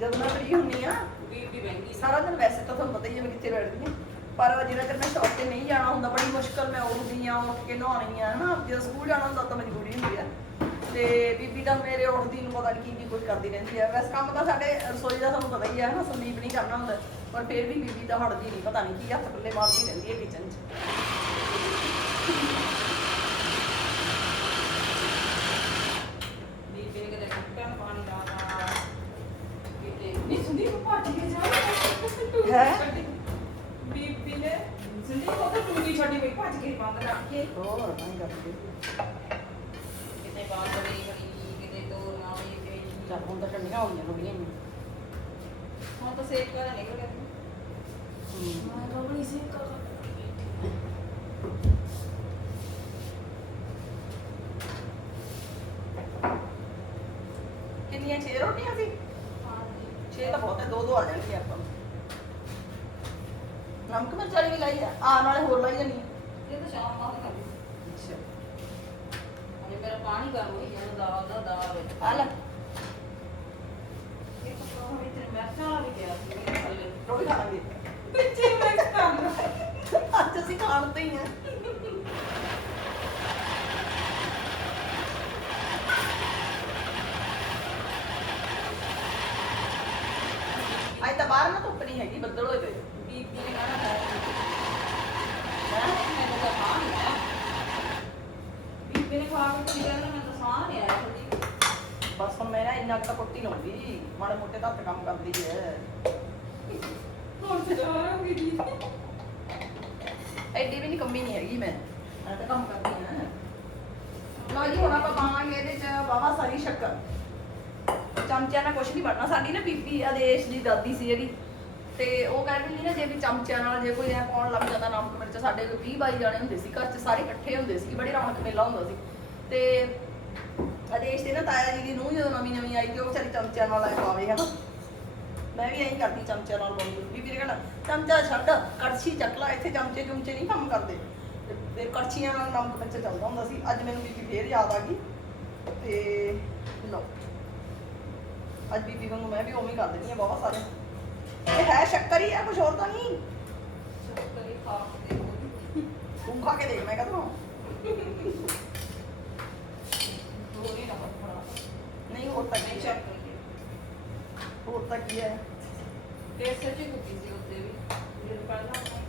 ਜਦੋਂ ਮੈਂ ਫ੍ਰੀ ਹੁੰਨੀ ਆ ਬੀਬੀ ਬੈਂਗੀ ਸਾਰਾ ਦਿਨ ਵੈਸੇ ਤਾਂ ਤੁਹਾਨੂੰ ਪਤਾ ਹੀ ਹੈ ਮੈਂ ਕਿੱਥੇ ਬੈਠਦੀ ਹਾਂ। ਪਰ ਜਿਹੜਾ ਚਿਰ ਮੈਂ ਸ਼ੌਪ ਤੇ ਨਹੀਂ ਜਾਣਾ ਹੁੰਦਾ, ਬੜੀ ਮੁਸ਼ਕਲ ਮੈਂ ਉੱਠਦੀ ਆ ਉੱਠ ਕੇ ਨਹਾਉਣੀ ਆ, ਹਨਾ। ਜਦੋਂ ਸਕੂਲ ਜਾਣਾ ਹੁੰਦਾ ਤਾਂ ਮਜਬੂਰੀ ਹੁੰਦੀ ਆ। ਤੇ ਬੀਬੀ ਦਾ ਮੇਰੇ ਉੱਠਦੀ ਨੂੰ ਪਤਾ ਨਹੀਂ ਕੀ ਕੀ ਕੁਝ ਕਰਦੀ ਰਹਿੰਦੀ ਆ। ਵੈਸੇ ਕੰਮ ਤਾਂ ਸਾਡੇ ਰਸੋਈ ਦਾ ਤੁਹਾਨੂੰ ਪਤਾ ਹੀ ਆ, ਹਨਾ। ਸੰਦੀਪ ਨਹੀਂ ਕਰਨਾ ਹੁੰਦਾ। ਪਰ ਫਿਰ ਵੀ ਬੀਬੀ ਤਾਂ ਹਟਦੀ ਨਹੀਂ ਪਤਾ ਨਹੀਂ ਕੀ ਹੱਥ ਪੱਲੇ ਮਾਰਦੀ ਰਹਿੰਦੀ ਹੈ ਕਿਚਨ 'ਚ ਬੀਬੀ ਨੇ ਕਦੇ ਕੁੱਟਾਂ ਨੂੰ ਪਾਣੀ ਲਾਦਾ ਕਿਤੇ ਨਹੀਂ ਸੰਦੀਪ ਭੱਜ ਕੇ ਜਾ ਹੈਂ? ਬੀਬੀ ਨੇ ਸੰਦੀਪ ਉਹ ਤਾਂ ਟੂਟੀ ਛੱਡੀ ਪਈ ਭੱਜ ਕੇ ਬੰਦ ਕਰਕੇ ਹੋਰ ਨਹੀਂ ਕਰਦੀ ਕਿਤੇ ਬਾਹਰ ਬੜੀ ਬੜੀ ਕਿਤੇ ਦੂਰ ਨਾ ਹੋਈ ਤੇ ਚੱਲ ਹੁਣ ਤਾਂ ਠੰਡੀਆਂ ਹੋ ਗਈਆਂ ਥੋੜੀਆਂ ਵੀ ਹੁਣ ਤਾਂ ਸੇਕ ਕਰ ਨਿਕਲ ਗਿਆ ਮੈਂ ਤਾਂ ਬੜੀ ਸੇਕ ਕਰ ਕਿੰਨੀਆਂ ਛੇ ਰੋਟੀਆਂ ਸੀ ਛੇ ਤਾਂ ਬਹੁਤ ਹੈ ਦੋ ਦੋ ਆ ਜਾਣਗੀਆਂ ਆਪਾਂ। ਨੂੰ ਨਮਕ ਮਿਰਚ ਵਾਲੀ ਵੀ ਲਾਈ ਆ। ਆ ਨਾਲੇ ਹੋਰ ਲਾਈ ਜਾਣੀ ਆ। ਇਹ ਤਾਂ ਸ਼ਾਮ ਬਾਅਦ ਕਰਦੀ ਅੱਛਾ। ਅਜੇ ਮੇਰਾ ਪਾਣੀ ਗਰਮ ਹੋਈ ਜਾਂਦਾ ਦਾਲ ਦਾ ਦਾਲ ਵਿੱਚ। ਆ ਲੈ। ਇਹ ਤਾਂ ਵਿੱਚ ਮਿਰਚਾਂ ਵਾਲਾ ਵੀ ਗਿਆ ਸੀ ਮੇਰੇ ਥੱਲੇ। ਰੋਟੀ ਵਿੱਚ ਹੀ ਮਿਕਸ ਕਰਨਾ ਅੱਜ ਅਸੀਂ ਖਾਣ ਤੇ ਹੀ ਆ। ਅੱਜ ਤਾਂ ਬਾਹਰ ਨਾ ਧੁੱਪ ਨਹੀਂ ਹੈਗੀ ਬੱਦਲ ਹੋਏ ਪਏ ਬੀਬੀ ਨੇ ਕਹਿਣਾ ਹੈ? ਹੈਂ? ਮੈਨੂੰ ਤਾਂ ਸਾਹ ਨਹੀਂ ਆਇਆ। ਬੀਬੀ ਨੇ ਖਾ ਕੇ ਕੁੜੀ ਕਹਿੰਦਾ ਮੈਨੂੰ ਤਾਂ ਸਾਹ ਨਹੀਂ ਆਇਆ ਥੋੜੀ ਬਸ ਹੁਣ ਮੈਂ ਨਾ ਇੰਨਾ ਕੁ ਤਾਂ ਕੁੱਟੀ ਲਾਉਂਦੀ ਮਾੜੇ ਮੋਟੇ ਤਾਂ ਹੱਥ ਕੰਮ ਕਰਦੀ ਹੈ ਹੁਣ ਤੇ ਦੀ ਐਡੀ ਵੀ ਨਹੀਂ ਕੰਮੀ ਨਹੀਂ ਹੈਗੀ ਮੈਂ। ਮੈਂ ਤਾਂ ਕੰਮ ਕਰਦੀ ਹਾਂ ਲਓ ਜੀ ਹੁਣ ਆਪਾਂ ਪਾਵਾਂਗੇ ਇਹਦੇ ਚ ਬਾਵਾ ਸਾਰੀ ਸ਼ੱਕਰ ਚਮਚਿਆਂ ਨਾਲ ਕੁਝ ਨਹੀਂ ਬਣਨਾ। ਸਾਡੀ ਨਾ ਬੀਬੀ ਆਦੇਸ਼ ਦੀ ਦਾਦੀ ਸੀ ਜਿਹੜੀ। ਤੇ ਉਹ ਕਹਿੰਦੀ ਸੀ ਨਾ, ਜੇ ਵੀ ਚਮਚਿਆਂ ਨਾਲ ਜੇ ਕੋਈ ਐ ਪਾਉਣ ਲੱਗ ਜਾਂਦਾ, ਨਮਕ, ਮਿਰਚ, ਸਾਡੇ 20 22 ਜਾਣੇ ਹੁੰਦੇ ਸੀ, ਘਰ 'ਚ ਸਾਰੇ ਇਕੱਠੇ ਹੁੰਦੇ ਸੀ, ਬੜੀ ਰੌਣਕ ਮੇਲਾ ਹੁੰਦਾ ਸੀ। ਤੇ ਆਦੇਸ਼ ਦੇ ਨਾ ਤਾਇਆ ਜੀ ਦੀ ਨੂੰਹ ਜਦੋਂ ਨਵੀਂ ਨਵੀਂ ਆਈ, ਤੇ ਉਹ ਵਿਚਾਰੀ ਚਮਚਿਆਂ ਨਾਲ ਐ ਪਾਵੇ, ਹਨਾ। ਮੈਂ ਵੀ ਐਂ ਕਰਦੀ ਚਮਚਿਆਂ ਨਾਲ ਪਾਉਂਦੀ ਬੀਬੀ ਨੇ ਕਹਿਣਾ, ਚਮਚਾ ਛੱਡ, ਕੜਛੀ ਚੱਕ ਲੈ, ਇੱਥੇ ਚਮਚੇ ਚੁਮਚੇ ਨਹੀਂ ਕੰਮ ਕਰਦੇ। ਤੇ- ਤੇ ਕੜਛੀਆਂ ਨਾਲ ਨਮਕ, ਮਿਰਚ ਚੱਲਦਾ ਹੁੰਦਾ ਸੀ। ਅੱਜ ਮੈਨੂੰ ਬੀਬੀ ਫੇਰ ਯਾਦ ਆ ਗਈ। ਤੇ ਲਓ। ਅੱਜ ਬੀਬੀ ਵਾਂਗੂ ਮੈਂ ਵੀ ਉਵੇਂ ਹੀ ਕਰ ਦਿੰਦੀ ਆ ਬਹੁਤ ਸਾਰੇ। ਇਹ ਹੈ ਸ਼ੱਕਰ ਹੀ ਹੈ ਕੁਝ ਹੋਰ ਤਾਂ ਨਹੀਂ। ਸ਼ੱਕਰ ਹੀ ਖਾ ਕੇ ਦੇਖੋ ਤੂੰ ਖਾ ਕੇ ਦੇਖ ਮੈਂ ਕਹਦਾ ਦੋ ਨਹੀਂ ਨਾ ਪੜਾ ਨਹੀਂ ਹੋਰ ਤਾਂ ਨਹੀਂ ਕੀ ਚੈੱਕ ਹੈ ਕਰੀਏ ਹੋਰ ਤਾਂ ਕੀ ਹੈ? ਟੇਸਟ ਸੱਚੀ ਕੁੱਕੀ ਸੀ ਉੱਤੇ ਵੀ ਜਿਹੜੇ ਪਹਿਲਾਂ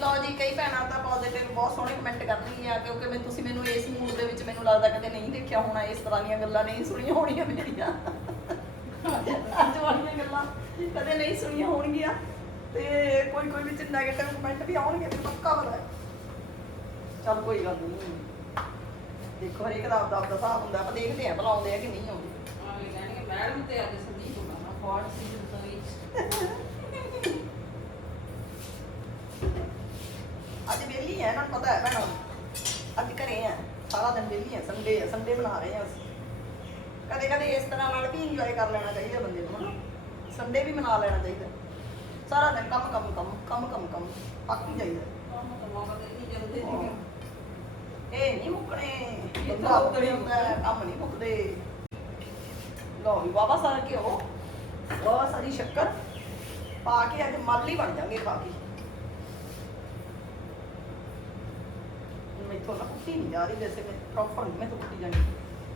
ਲਓ ਜੀ ਕਈ ਭੈਣਾਂ ਤਾਂ ਪੋਜ਼ਿਟਿਵ ਬਹੁਤ ਸੋਹਣੇ ਕਮੈਂਟ ਕਰ ਰਹੀਆਂ ਕਿਉਂਕਿ ਮੈਂ ਤੁਸੀਂ ਮੈਨੂੰ ਇਸ ਮੂਡ ਦੇ ਵਿੱਚ ਮੈਨੂੰ ਲੱਗਦਾ ਕਦੇ ਨਹੀਂ ਦੇਖਿਆ ਹੋਣਾ ਇਸ ਤਰ੍ਹਾਂ ਦੀਆਂ ਗੱਲਾਂ ਨਹੀਂ ਸੁਣੀਆਂ ਹੋਣੀਆਂ ਮੇਰੀਆਂ। ਅੱਜ ਵਾਲੀਆਂ ਗੱਲਾਂ ਕਦੇ ਨਹੀਂ ਸੁਣੀਆਂ ਹੋਣਗੀਆਂ। ਤੇ ਕੋਈ ਕੋਈ ਵਿੱਚ 네ਗੇਟਿਵ ਕਮੈਂਟ ਵੀ ਆਉਣਗੇ ਤੇ ਪੱਕਾ ਪਤਾ ਹੈ। ਚੱਲ ਕੋਈ ਗੱਲ ਨਹੀਂ ਦੇਖੋ ਹਰੇਕ ਦਾ ਆਪਦਾ ਆਪਦਾ ਹਿਸਾਬ ਹੁੰਦਾ ਆਪਾਂ ਦੇਖਦੇ ਆਂ ਭਲਾ ਆਉਂਦੇ ਆ ਕਿ ਨਹੀਂ ਆਉਂਦੇ। ਆਵੇਂ ਕਹਿਣਗੇ ਮੈਡਮ ਤੇ ਅੱਜ ਸੰਦੀਪ ਹੋਣਾ ਫਾਰਟ ਸੀ ਵਿੱਚ ਅੱਜ ਵਿਹਲੀ ਹੈ ਨਾ ਪਤਾ ਹੈ ਭੈਣਾਂ। ਅੱਜ ਘਰੇ ਆ ਸਾਰਾ ਦਿਨ ਵਿਹਲੀ ਆ ਸੰਡੇ ਆ ਸੰਡੇ ਬਣਾ ਰਹੇ ਆ ਅਸੀਂ। ਕਦੇ ਕਦੇ ਇਸ ਤਰ੍ਹਾਂ ਨਾਲ ਵੀ ਇੰਜੋਏ ਕਰ ਲੈਣਾ ਚਾਹੀਦਾ ਬੰਦੇ ਨੂੰ ਹਨਾ? ਸੰਡੇ ਵੀ ਮਨਾ ਲੈਣਾ ਚਾਹੀਦਾ। ਸਾਰਾ ਦਿਨ ਕੰਮ ਕੰਮ ਕੰਮ ਕੰਮ ਕੰਮ ਕੰਮ ਪੱਕ ਹੀ ਜਾਈਦਾ। ਕੰਮ ਨਹੀਂ ਜਾਂਦੇ ਸੀਗੇ ਇਹ ਨਹੀਂ ਮੁੱਕਣੇ। ਇਹ ਇਹ ਤਾਂ ਤਾਂ ਮੁੱਕਣੇ ਹੁੰਦਾ ਹੈ, ਕੰਮ ਨਹੀਂ ਮੁੱਕਦੇ। ਲਓ ਵੀ ਬਾਬਾ ਸਾਰਾ ਘਿਓ ਬਹੁਤ ਸਾਰੀ ਸ਼ੱਕਰ ਪਾ ਕੇ ਅੱਜ ਮੱਲ ਹੀ ਬਣ ਜਾਣਗੇ ਖਾ ਕੇ। ਮੈਥੋਂ ਨਾ ਕੁੱਟੀ ਨਹੀਂ ਜਾ ਰਹੀ ਵੈਸੇ ਮੈਂ ਪ੍ਰੋਪਰ ਮੈਂ ਤਾਂ ਜਾਣੀ।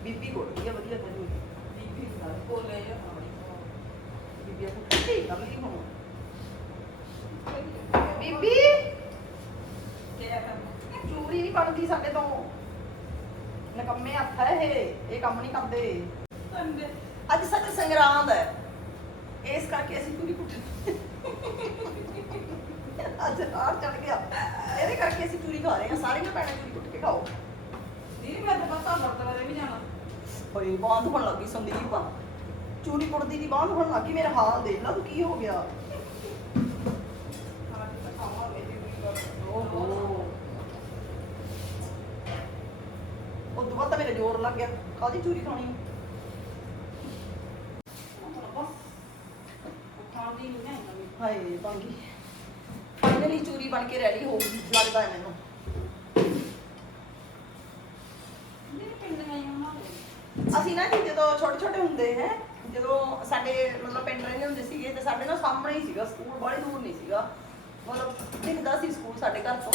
ਬੀਬੀ ਕੁੱਟਦੀ ਆ ਵਧੀਆ ਤੈਨੂੰ ਬੀਬੀ ਦਾ ਕੋਲੇ ਜਾਂ। ਬੀਬੀ ਨੂੰ ਕੁੱਟੀ ਕਰ ਲਈ ਹੁਣ। ਬੀਬੀ! ਕੀ ਕਰਨਾ ਚੂਰੀ ਨਹੀਂ ਬਣਦੀ ਸਾਡੇ ਤੋਂ। ਨਕੰਮੇ ਹੱਥ ਹੈ ਇਹ ਇਹ ਕੰਮ ਨਹੀਂ ਕਰਦੇ। ਸੰਡੇ ਅੱਜ ਸੱਚ ਸੰਗਰਾਂਦ ਹੈ। ਇਸ ਕਰਕੇ ਅਸੀਂ ਚੂਰੀ ਕੁੱਟਣੀ ਅੱਜ ਆਰ ਚੜ ਗਿਆ। ਇਹਦੇ ਕਰਕੇ ਅਸੀਂ ਚੂਰੀ ਖਾ ਰਹੇ ਹਾਂ। ਸਾਰੇ ਨਾ ਪੈਣਾ ਚੂਰੀ ਕੁੱਟ ਕੇ ਖਾਓ। ਦੀਦੀ ਮੈਂ ਤਾਂ ਪਤਾ ਵਰਤਵਾਰੇ ਵੀ ਜਾਣਾ। ਹੋਏ ਬਾਂਧ ਹੋਣ ਲੱਗੀ ਸੰਦੀਪ ਆ। ਚੂਰੀ ਕੁੱਟਦੀ ਦੀ ਬਾਂਧ ਹੋਣ ਲੱਗੀ ਮੇਰਾ ਹਾਲ ਦੇਖ ਲਾ, ਤੂੰ ਕੀ ਹੋ ਗਿਆ? ਓਹੋ ਉਹ ਤੋਂ ਬਾਅਦ ਤਾਂ ਮੇਰੇ ਜ਼ੋਰ ਲੱਗ ਗਿਆ। ਕਾਦੀ ਚੂਰੀ ਖਾਣੀ? ਹਾਏ ਬਾਂਗੀ ਫਾਈਨਲੀ ਚੂਰੀ ਬਣ ਕੇ ਰੈਡੀ ਹੋ ਗਈ, ਲੱਗਦਾ ਹੈ ਮੈਨੂੰ ਜਿਹੜੇ ਪਿੰਡ ਗਏ ਉਹਨਾਂ ਦੇ ਨਾ ਜੀ, ਜਦੋਂ ਛੋਟੇ ਛੋਟੇ ਹੁੰਦੇ ਹੈ, ਜਦੋਂ ਸਾਡੇ ਮਤਲਬ ਪਿੰਡ ਰਹਿੰਦੇ ਹੁੰਦੇ ਸੀਗੇ, ਤੇ ਸਾਡੇ ਨਾਲ ਸਾਹਮਣੇ ਹੀ ਸੀਗਾ ਸਕੂਲ ਬੜੀ ਦੂਰ ਨਹੀਂ ਸੀਗਾ। ਮਤਲਬ ਦਿਖਦਾ ਸੀ ਸਕੂਲ ਸਾਡੇ ਘਰ ਤੋਂ।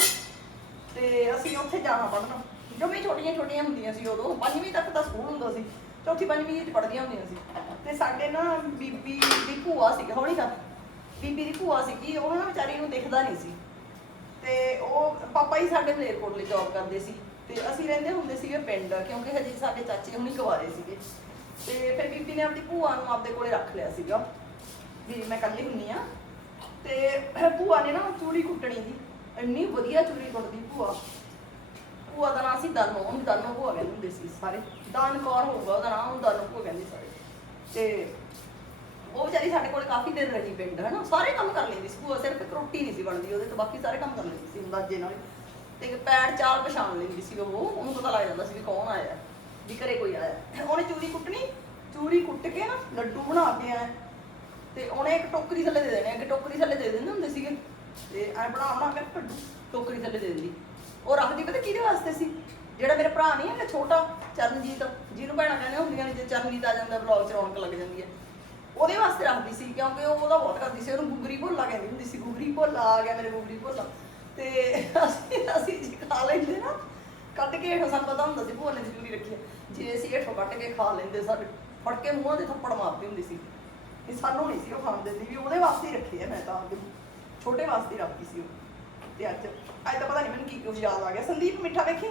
ਤੇ ਅਸੀਂ ਉੱਥੇ ਜਾਣਾ ਪੜ੍ਹਨਾ। ਜਮੇ ਛੋਟੀਆਂ ਛੋਟੀਆਂ ਹੁੰਦੀਆਂ ਸੀ ਉਦੋਂ, ਪੰਜਵੀਂ ਤੱਕ ਤਾਂ ਸਕੂਲ ਹੁੰਦਾ ਸੀ, ਚੌਥੀ ਪੰਜਵੀਂ ਚ ਪੜ੍ਹਦੀਆਂ ਹੁੰਦੀਆਂ ਸੀ। ਤੇ ਸਾਡੇ ਨਾ ਬੀਬੀ ਦੀ ਭੂਆ ਸੀ ਹੌਲੀ ਕਰ ਬੀਬੀ ਦੀ ਭੂਆ ਸੀਗੀ, ਉਹ ਨਾ ਵਿਚਾਰੀ ਨੂੰ ਦਿਖਦਾ ਨਹੀਂ ਸੀ। ਤੇ ਉਹ, ਪਾਪਾ ਹੀ ਸਾਡੇ ਮਲੇਰਕੋਟਲੇ ਜੌਬ ਕਰਦੇ ਸੀ। ਤੇ ਅਸੀਂ ਰਹਿੰਦੇ ਹੁੰਦੇ ਸੀਗੇ ਪਿੰਡ, ਕਿਉਂਕਿ ਹਜੇ ਸਾਡੇ ਚਾਚੇ ਹੁਣੀ ਕੁਆਰੇ ਸੀਗੇ। ਤੇ ਫਿਰ ਬੀਬੀ ਨੇ ਆਪਣੀ ਭੂਆ ਨੂੰ ਆਪਦੇ ਕੋਲੇ ਰੱਖ ਲਿਆ ਸੀਗਾ। ਵੀ ਮੈਂ ਇਕੱਲੀ ਹੁੰਨੀ ਆ। ਤੇ ਭੂਆ ਨੇ ਨਾ ਚੂੜੀ ਕੁੱਟਣੀ ਦੀ। ਇੰਨੀ ਵਧੀਆ ਚੂੜੀ ਕੁੱਟਦੀ ਭੂਆ। ਭੂਆ ਦਾ ਨਾਂ ਸੀ ਦਾਨੋ, ਉਹਨੂੰ ਭੂਆ ਕਹਿੰਦੇ ਹੁੰਦੇ ਸੀ ਸਾਰੇ ਦਾਨ ਕੌਰ ਹੋਊਗਾ, ਉਹਦਾ ਨਾਂ ਉਹ ਦਾਨੋ ਭੂਆ ਕਹਿੰਦੇ ਸਾਰੇ। ਤੇ ਉਹ ਵਿਚਾਰੀ ਸਾਡੇ ਕੋਲ ਕਾਫੀ ਦਿਨ ਰਹੀ ਪਿੰਡ, ਹਨਾ। ਸਾਰੇ ਕੰਮ ਕਰ ਲੈਂਦੀ ਸੀ ਭੂਆ, ਸਿਰਫ ਇੱਕ ਰੋਟੀ ਨਹੀਂ ਸੀ ਬਣਦੀ, ਉਹਦੇ ਤੋਂ ਬਾਕੀ ਸਾਰੇ ਕੰਮ ਕਰ ਲੈਂਦੀ ਸੀ, ਅੰਦਾਜ਼ੇ ਨਾਲ ਤੇ ਇੱਕ ਪੈੜ ਚਾਲ ਪਛਾਣ ਲੈਂਦੀ ਸੀ ਉਹ, ਉਹਨੂੰ ਪਤਾ ਲੱਗ ਜਾਂਦਾ ਸੀ ਵੀ ਕੌਣ ਆਇਆ, ਵੀ ਘਰੇ ਕੋਈ ਆਇਆ। ਉਹਨੇ ਚੂਰੀ ਕੁੱਟਣੀ, ਚੂਰੀ ਕੁੱਟ ਕੇ ਨਾ ਲੱਡੂ ਬਣਾ ਕੇ ਆਇਆ। ਤੇ ਉਹਨੇ ਇੱਕ ਟੋਕਰੀ ਥੱਲੇ ਦੇ ਦੇਣੇ, ਇੱਕ ਟੋਕਰੀ ਥੱਲੇ ਦੇ ਦਿੰਦੇ ਹੁੰਦੇ ਸੀਗੇ। ਤੇ ਐ ਬਣਾ ਬਣਾ ਕੇ ਲੱਡੂ, ਟੋਕਰੀ ਥੱਲੇ ਦੇ ਦਿੰਦੀ। ਉਹ ਰੱਖਦੀ ਪਤਾ ਕਿਹਦੇ ਵਾਸਤੇ ਸੀ? ਜਿਹੜਾ ਮੇਰਾ ਭਰਾ ਨਹੀਂ ਹੈਗਾ ਛੋਟਾ, ਚਰਨਜੀਤ। ਜਿਹਨੂੰ ਭੈਣਾਂ ਕਹਿੰਦੇ ਹੁੰਦੀਆਂ ਨੇ, ਜੇ ਚਰਨਜੀਤ ਆ ਜਾਂਦਾ ਵਲੌਗ ਚ ਰੌਣਕ ਲੱਗ ਜਾਂਦੀ ਹੈ। ਉਹਦੇ ਵਾਸਤੇ ਰੱਖਦੀ ਸੀ, ਕਿਉਂਕਿ ਉਹ ਉਹਦਾ ਬਹੁਤ ਕਰਦੀ ਸੀ। ਉਹਨੂੰ ਗੁਗਰੀ ਭੋਲਾ ਕਹਿੰਦੀ ਹੁੰਦੀ ਸੀ, ਗੁਗਰੀ ਭੋਲਾ ਆ ਗਿਆ ਮੇਰੇ ਗੁਗਰੀ ਭੋਲਾ। ਤੇ ਅਸੀਂ ਅਸੀਂ ਜੀ ਖਾ ਲੈਂਦੇ ਨਾ ਕੱਢ ਕੇ ਹੇਠੋਂ ਸਾਨੂੰ ਪਤਾ ਹੁੰਦਾ ਸੀ ਭੂਆ ਨੇ ਜ਼ਰੂਰੀ ਰੱਖੀ ਹੈ। ਜੇ ਅਸੀਂ ਹੇਠੋਂ ਕੱਢ ਕੇ ਖਾ ਲੈਂਦੇ ਸਾਡੇ ਫੜ ਕੇ ਮੂੰਹਾਂ ਤੇ ਥੱਪੜ ਮਾਰਦੀ ਹੁੰਦੀ ਸੀ। ਇਹ ਸਾਨੂੰ ਨਹੀਂ ਸੀ ਉਹ ਖਾਣ ਦਿੰਦੀ ਵੀ ਉਹਦੇ ਵਾਸਤੇ ਹੀ ਰੱਖੀ ਹੈ ਮੈਂ ਤਾਂ ਆਪਦੇ ਛੋਟੇ ਵਾਸਤੇ ਹੀ ਰੱਖੀ ਸੀ ਉਹ। ਤੇ ਅੱਜ ਅੱਜ ਤਾਂ ਪਤਾ ਨਹੀਂ ਮੈਨੂੰ ਕੀ ਕੁਝ ਯਾਦ ਆ ਗਿਆ। ਸੰਦੀਪ ਮਿੱਠਾ ਵੇਖੀ?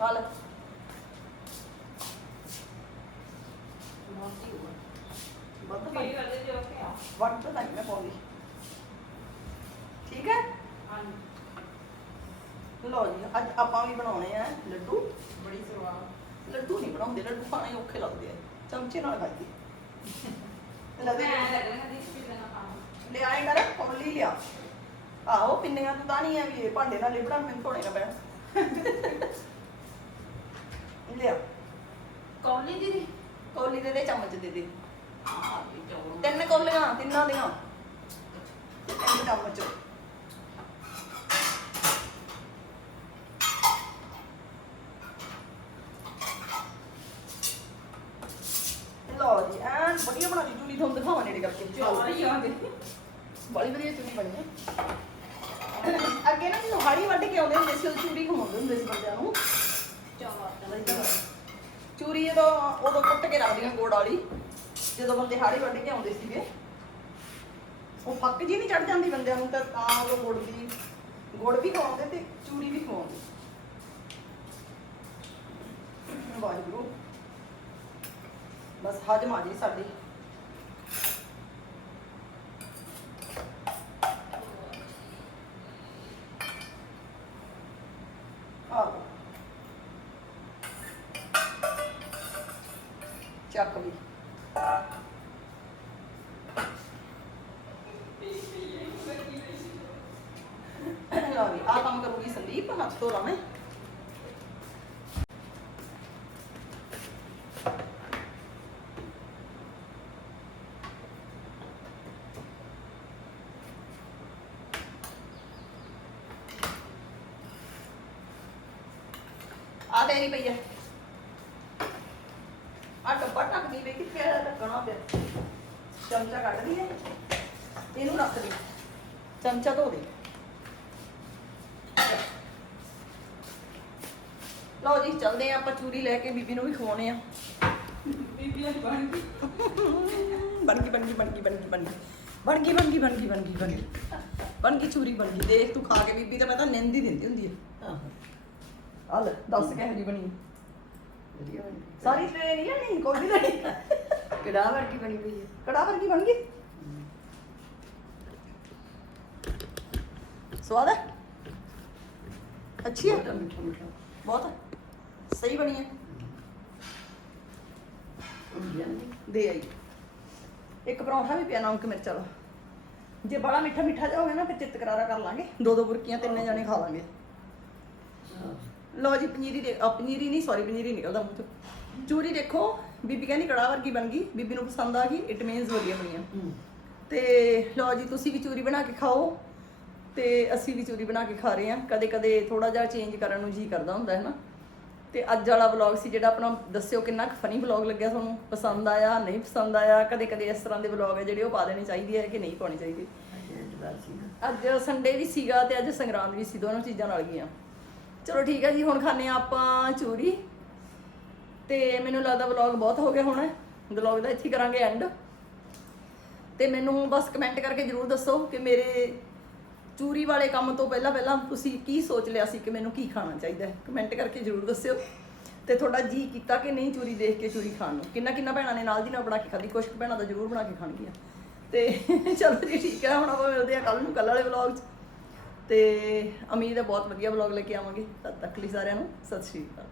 ਆ ਲੈ। ਵੱਧ ਪਾਈ ਵੱਧ ਤਾਂ ਨਹੀਂ ਮੈਂ ਪਾਉਂਦੀ। ਠੀਕ ਹੈ? ਲਓ ਜੀ ਅੱਜ ਆਪਾਂ ਵੀ ਬਣਾਉਣੇ ਆ ਲੱਡੂ। ਬੜੀ ਸਵਾਦ। ਲੱਡੂ ਨਹੀਂ ਬਣਾਉਂਦੇ ਲੱਡੂ ਖਾਣੇ ਔਖੇ ਲੱਗਦੇ ਆ। ਚਮਚੇ ਨਾਲ ਖਾਈਏ। ਲੈ ਦੇ। ਮੈਂ ਲੱਗਣਾ ਦੀ ਸਪੀਡ ਨਾਲ ਖਾਣਾ ਲੈ ਆਏ ਕਰ ਕੌਲੀ ਲਿਆ। ਆਹੋ ਪਿੰਨੀਆਂ ਤੂੰ ਤਾਂ ਨਹੀਂ ਆ ਵੀ ਇਹ ਭਾਂਡੇ ਨਾਲ ਲਿਬੜਾ ਮੈਨੂੰ ਧੋਣੇ ਨਾ ਪੈਣ। ਲਿਆ। ਕੌਲੀ ਦੀਦੀ ਕੌਲੀ ਦੇ ਦੇ ਚਮਚ ਦੇ ਤਿੰਨ ਕੌਲੀਆਂ ਤਿੰਨਾਂ ਦੀਆਂ। ਤਿੰਨ ਚਮਚ ਲਓ ਜੀ ਐਨ ਵਧੀਆ ਬਣਾ ਦੀ ਚੂਲੀ ਤੁਹਾਨੂੰ ਦਿਖਾਵਾਂ ਨੇੜੇ ਕਰਕੇ ਚੌਲ ਹੀ ਅੱਗੇ ਨਾ ਜਦੋਂ ਹਾੜੀ ਵੱਢ ਕੇ ਆਉਂਦੇ ਹੁੰਦੇ ਸੀ ਉਹ ਚੂਰੀ ਖਵਾਉਂਦੇ ਹੁੰਦੇ ਸੀ ਬੰਦਿਆਂ ਨੂੰ ਚੂਰੀ ਜਦੋਂ ਉਦੋਂ ਕੁੱਟ ਕੇ ਰੱਖਦੀਆਂ ਗੋੜ ਵਾਲੀ ਜਦੋਂ ਬੰਦੇ ਹਾੜੀ ਵੱਢ ਕੇ ਆਉਂਦੇ ਸੀਗੇ ਉਹ ਫੱਕ ਜੀ ਨਹੀਂ ਚੜ ਜਾਂਦੀ ਬੰਦਿਆਂ ਨੂੰ ਤਾਂ ਤਾਂ ਉਹ ਗੁੜ ਦੀ ਗੁੜ ਵੀ ਖਵਾਉਂਦੇ ਤੇ ਚੂਰੀ ਵੀ ਖਵਾਉਂਦੇ ਵਾਹਿਗੁਰੂ ਬਸ ਹਜਮ ਆ ਜੀ ਸਾਡੀ ਆਹੋ ਚੱਕ ਵੀ ਲਓ ਵੀ ਆ ਕੰਮ ਕਰੂਗੀ ਸੰਦੀਪ, ਹੱਥ ਧੋਲਾ ਮੈਂ ਆ ਤੇਰੀ ਪਈ ਹੈ ਆ ਡੱਬਾ ਢੱਕ ਦੀ ਵੇ ਪਿਆ। ਚਮਚਾ ਕੱਢ ਦੀ ਹੈ ਇਹਨੂੰ ਰੱਖ ਦੇ ਚਮਚਾ ਧੋ ਦੇ। ਲਓ ਜੀ ਚੱਲਦੇ ਆ ਆਪਾਂ ਚੂਰੀ ਲੈ ਕੇ ਬੀਬੀ ਨੂੰ ਵੀ ਖਵਾਉਣੇ ਆ। ਬੀਬੀ ਅੱਜ ਬਣ ਗਈ। ਬਣ ਗਈ ਬਣ ਗਈ ਬਣ ਗਈ ਬਣ ਗਈ ਬਣ ਗਈ। ਬਣ ਗਈ ਬਣ ਗਈ ਬਣ ਗਈ ਬਣ ਗਈ ਬਣ ਗਈ। ਬਣ ਗਈ ਚੂਰੀ ਬਣ ਗਈ। ਦੇਖ ਤੂੰ ਖਾ ਕੇ ਬੀਬੀ ਤਾਂ ਮੈਂ ਤਾਂ ਨਿੰਦ ਹੀ ਦਿੰਦੀ ਹੁੰਦੀ ਹੈ ਆਹੋ ਆ ਲੈ ਦੱਸ ਕਿਹੋ ਜੀ ਬਣੀ। ਵਧੀਆ ਬਣੀ ਸਾਰੀ ਆ ਨਹੀਂ ਕੋਈ ਵੀ ਨਹੀਂ ਕੜਾਹ ਵਰਗੀ ਬਣੀ ਪਈ ਹੈ। ਕੜਾ ਵਰਗੀ ਬਣ ਗਈ? ਸਵਾਦ ਹੈ? ਅੱਛੀ ਹੈ? ਬਹੁਤ ਮਿੱਠਾ ਮਿੱਠਾ। ਬਹੁਤ ਹੈ। ਸਹੀ ਬਣੀ ਹੈ। ਹੁੰਦੀ ਜਾਂਦੀ ਦੇ ਆਈ। ਇੱਕ ਪਰੌਂਠਾ ਵੀ ਪਿਆ ਨਮਕ ਮਿਰਚ ਵਾਲਾ। ਜੇ ਬੜਾ ਮਿੱਠਾ ਮਿੱਠਾ ਜਿਹਾ ਹੋ ਗਿਆ ਨਾ ਫਿਰ ਚਿੱਤ ਕਰਾਰਾ ਕਰ ਲਾਂਗੇ। ਦੋ ਦੋ ਬੁਰਕੀਆਂ ਤਿੰਨੇ ਜਾਣੇ ਖਾ ਲਾਂਗੇ। ਲਓ ਜੀ ਪਨੀਰੀ ਦੇ ਆ ਪਨੀਰੀ ਨਹੀਂ ਸੌਰੀ ਪਨੀਰੀ ਨਿਕਲਦਾ ਮੂੰਹ ਚੋਂ। ਚੂਰੀ ਦੇਖੋ। ਬੀਬੀ ਕਹਿੰਦੀ ਕੜਾਹ ਵਰਗੀ ਬਣ ਗਈ। ਬੀਬੀ ਨੂੰ ਪਸੰਦ ਆ ਗਈ ਇਟ ਮੀਨਸ ਵਧੀਆ ਬਣੀ ਆ ਤੇ ਲਓ ਜੀ ਤੁਸੀਂ ਵੀ ਚੂਰੀ ਬਣਾ ਕੇ ਖਾਓ। ਤੇ ਅਸੀਂ ਵੀ ਚੂਰੀ ਬਣਾ ਕੇ ਖਾ ਰਹੇ ਹਾਂ। ਕਦੇ ਕਦੇ ਥੋੜਾ ਜਿਹਾ ਚੇਂਜ ਕਰਨ ਨੂੰ ਜੀ ਕਰਦਾ ਹੁੰਦਾ ਹੈ ਨਾ? ਤੇ ਅੱਜ ਵਾਲਾ ਵਲੌਗ ਸੀ ਜਿਹੜਾ ਆਪਣਾ ਦੱਸਿਓ ਕਿੰਨਾ ਕੁ ਫਨੀ ਵਲੌਗ ਲੱਗਿਆ ਤੁਹਾਨੂੰ? ਪਸੰਦ ਆਇਆ ਨਹੀਂ ਪਸੰਦ ਆਇਆ? ਕਦੇ ਕਦੇ ਇਸ ਤਰ੍ਹਾਂ ਦੇ ਵਲੌਗ ਹੈ ਜਿਹੜੇ ਉਹ ਪਾ ਦੇਣੇ ਚਾਹੀਦੇ ਹੈ ਕਿ ਨਹੀਂ ਪਾਉਣੇ ਚਾਹੀਦੇ? ਅੱਜ ਸੰਡੇ ਵੀ ਸੀਗਾ ਤੇ ਅੱਜ ਸੰਗਰਾਂਦ ਵੀ ਸੀ ਦੋਨੋਂ ਚੀਜ਼ਾਂ ਨਾਲ ਗਈਆਂ। ਚਲੋ ਠੀਕ ਹੈ ਜੀ ਹੁਣ ਖਾਣੇ ਆਪਾਂ ਚੂਰੀ। ਤੇ ਮੈਨੂੰ ਲੱਗਦਾ ਵਲੌਗ ਬਹੁਤ ਹੋ ਗਿਆ ਹੋਣਾ। ਵਲੌਗ ਦਾ ਇੱਥੇ ਕਰਾਂਗੇ ਐਂਡ ਤੇ ਮੈਨੂੰ ਬਸ ਕਮੈਂਟ ਕਰਕੇ ਜਰੂਰ ਦੱਸੋ ਕਿ ਮੇਰੇ ਚੂਰੀ ਵਾਲੇ ਕੰਮ ਤੋਂ ਪਹਿਲਾਂ ਪਹਿਲਾਂ ਤੁਸੀਂ ਕੀ ਸੋਚ ਲਿਆ ਸੀ ਕਿ ਮੈਨੂੰ ਕੀ ਖਾਣਾ ਚਾਹੀਦਾ ਹੈ? ਕਮੈਂਟ ਕਰਕੇ ਜਰੂਰ ਦੱਸਿਓ। ਤੇ ਤੁਹਾਡਾ ਜੀ ਕੀਤਾ ਕਿ ਨਹੀਂ ਚੂਰੀ ਦੇਖ ਕੇ ਚੂਰੀ ਖਾਣ ਨੂੰ? ਕਿੰਨਾ ਕਿੰਨਾ ਭੈਣਾਂ ਨੇ ਨਾਲ ਦੀ ਨਾਲ ਬਣਾ ਕੇ ਖਾਧੀ, ਕੁਛ ਕੁ ਭੈਣਾਂ ਤਾਂ ਜਰੂਰ ਬਣਾ ਕੇ ਖਾਣਗੀਆਂ। ਤੇ ਚਲੋ ਜੀ ਠੀਕ ਹੈ, ਹੁਣ ਆਪਾਂ ਮਿਲਦੇ ਆ ਕੱਲ ਨੂੰ ਕੱਲ ਵਾਲੇ ਵਲੌਗ 'ਚ। ਤੇ ਉਮੀਦ ਹੈ ਬਹੁਤ ਵਧੀਆ ਵਲੌਗ ਲੈ ਕੇ ਆਵਾਂਗੇ। ਤਦ ਤੱਕ ਲਈ ਸਾਰਿਆਂ ਨੂੰ ਸਤਿ ਸ਼੍ਰੀ ਅਕਾਲ।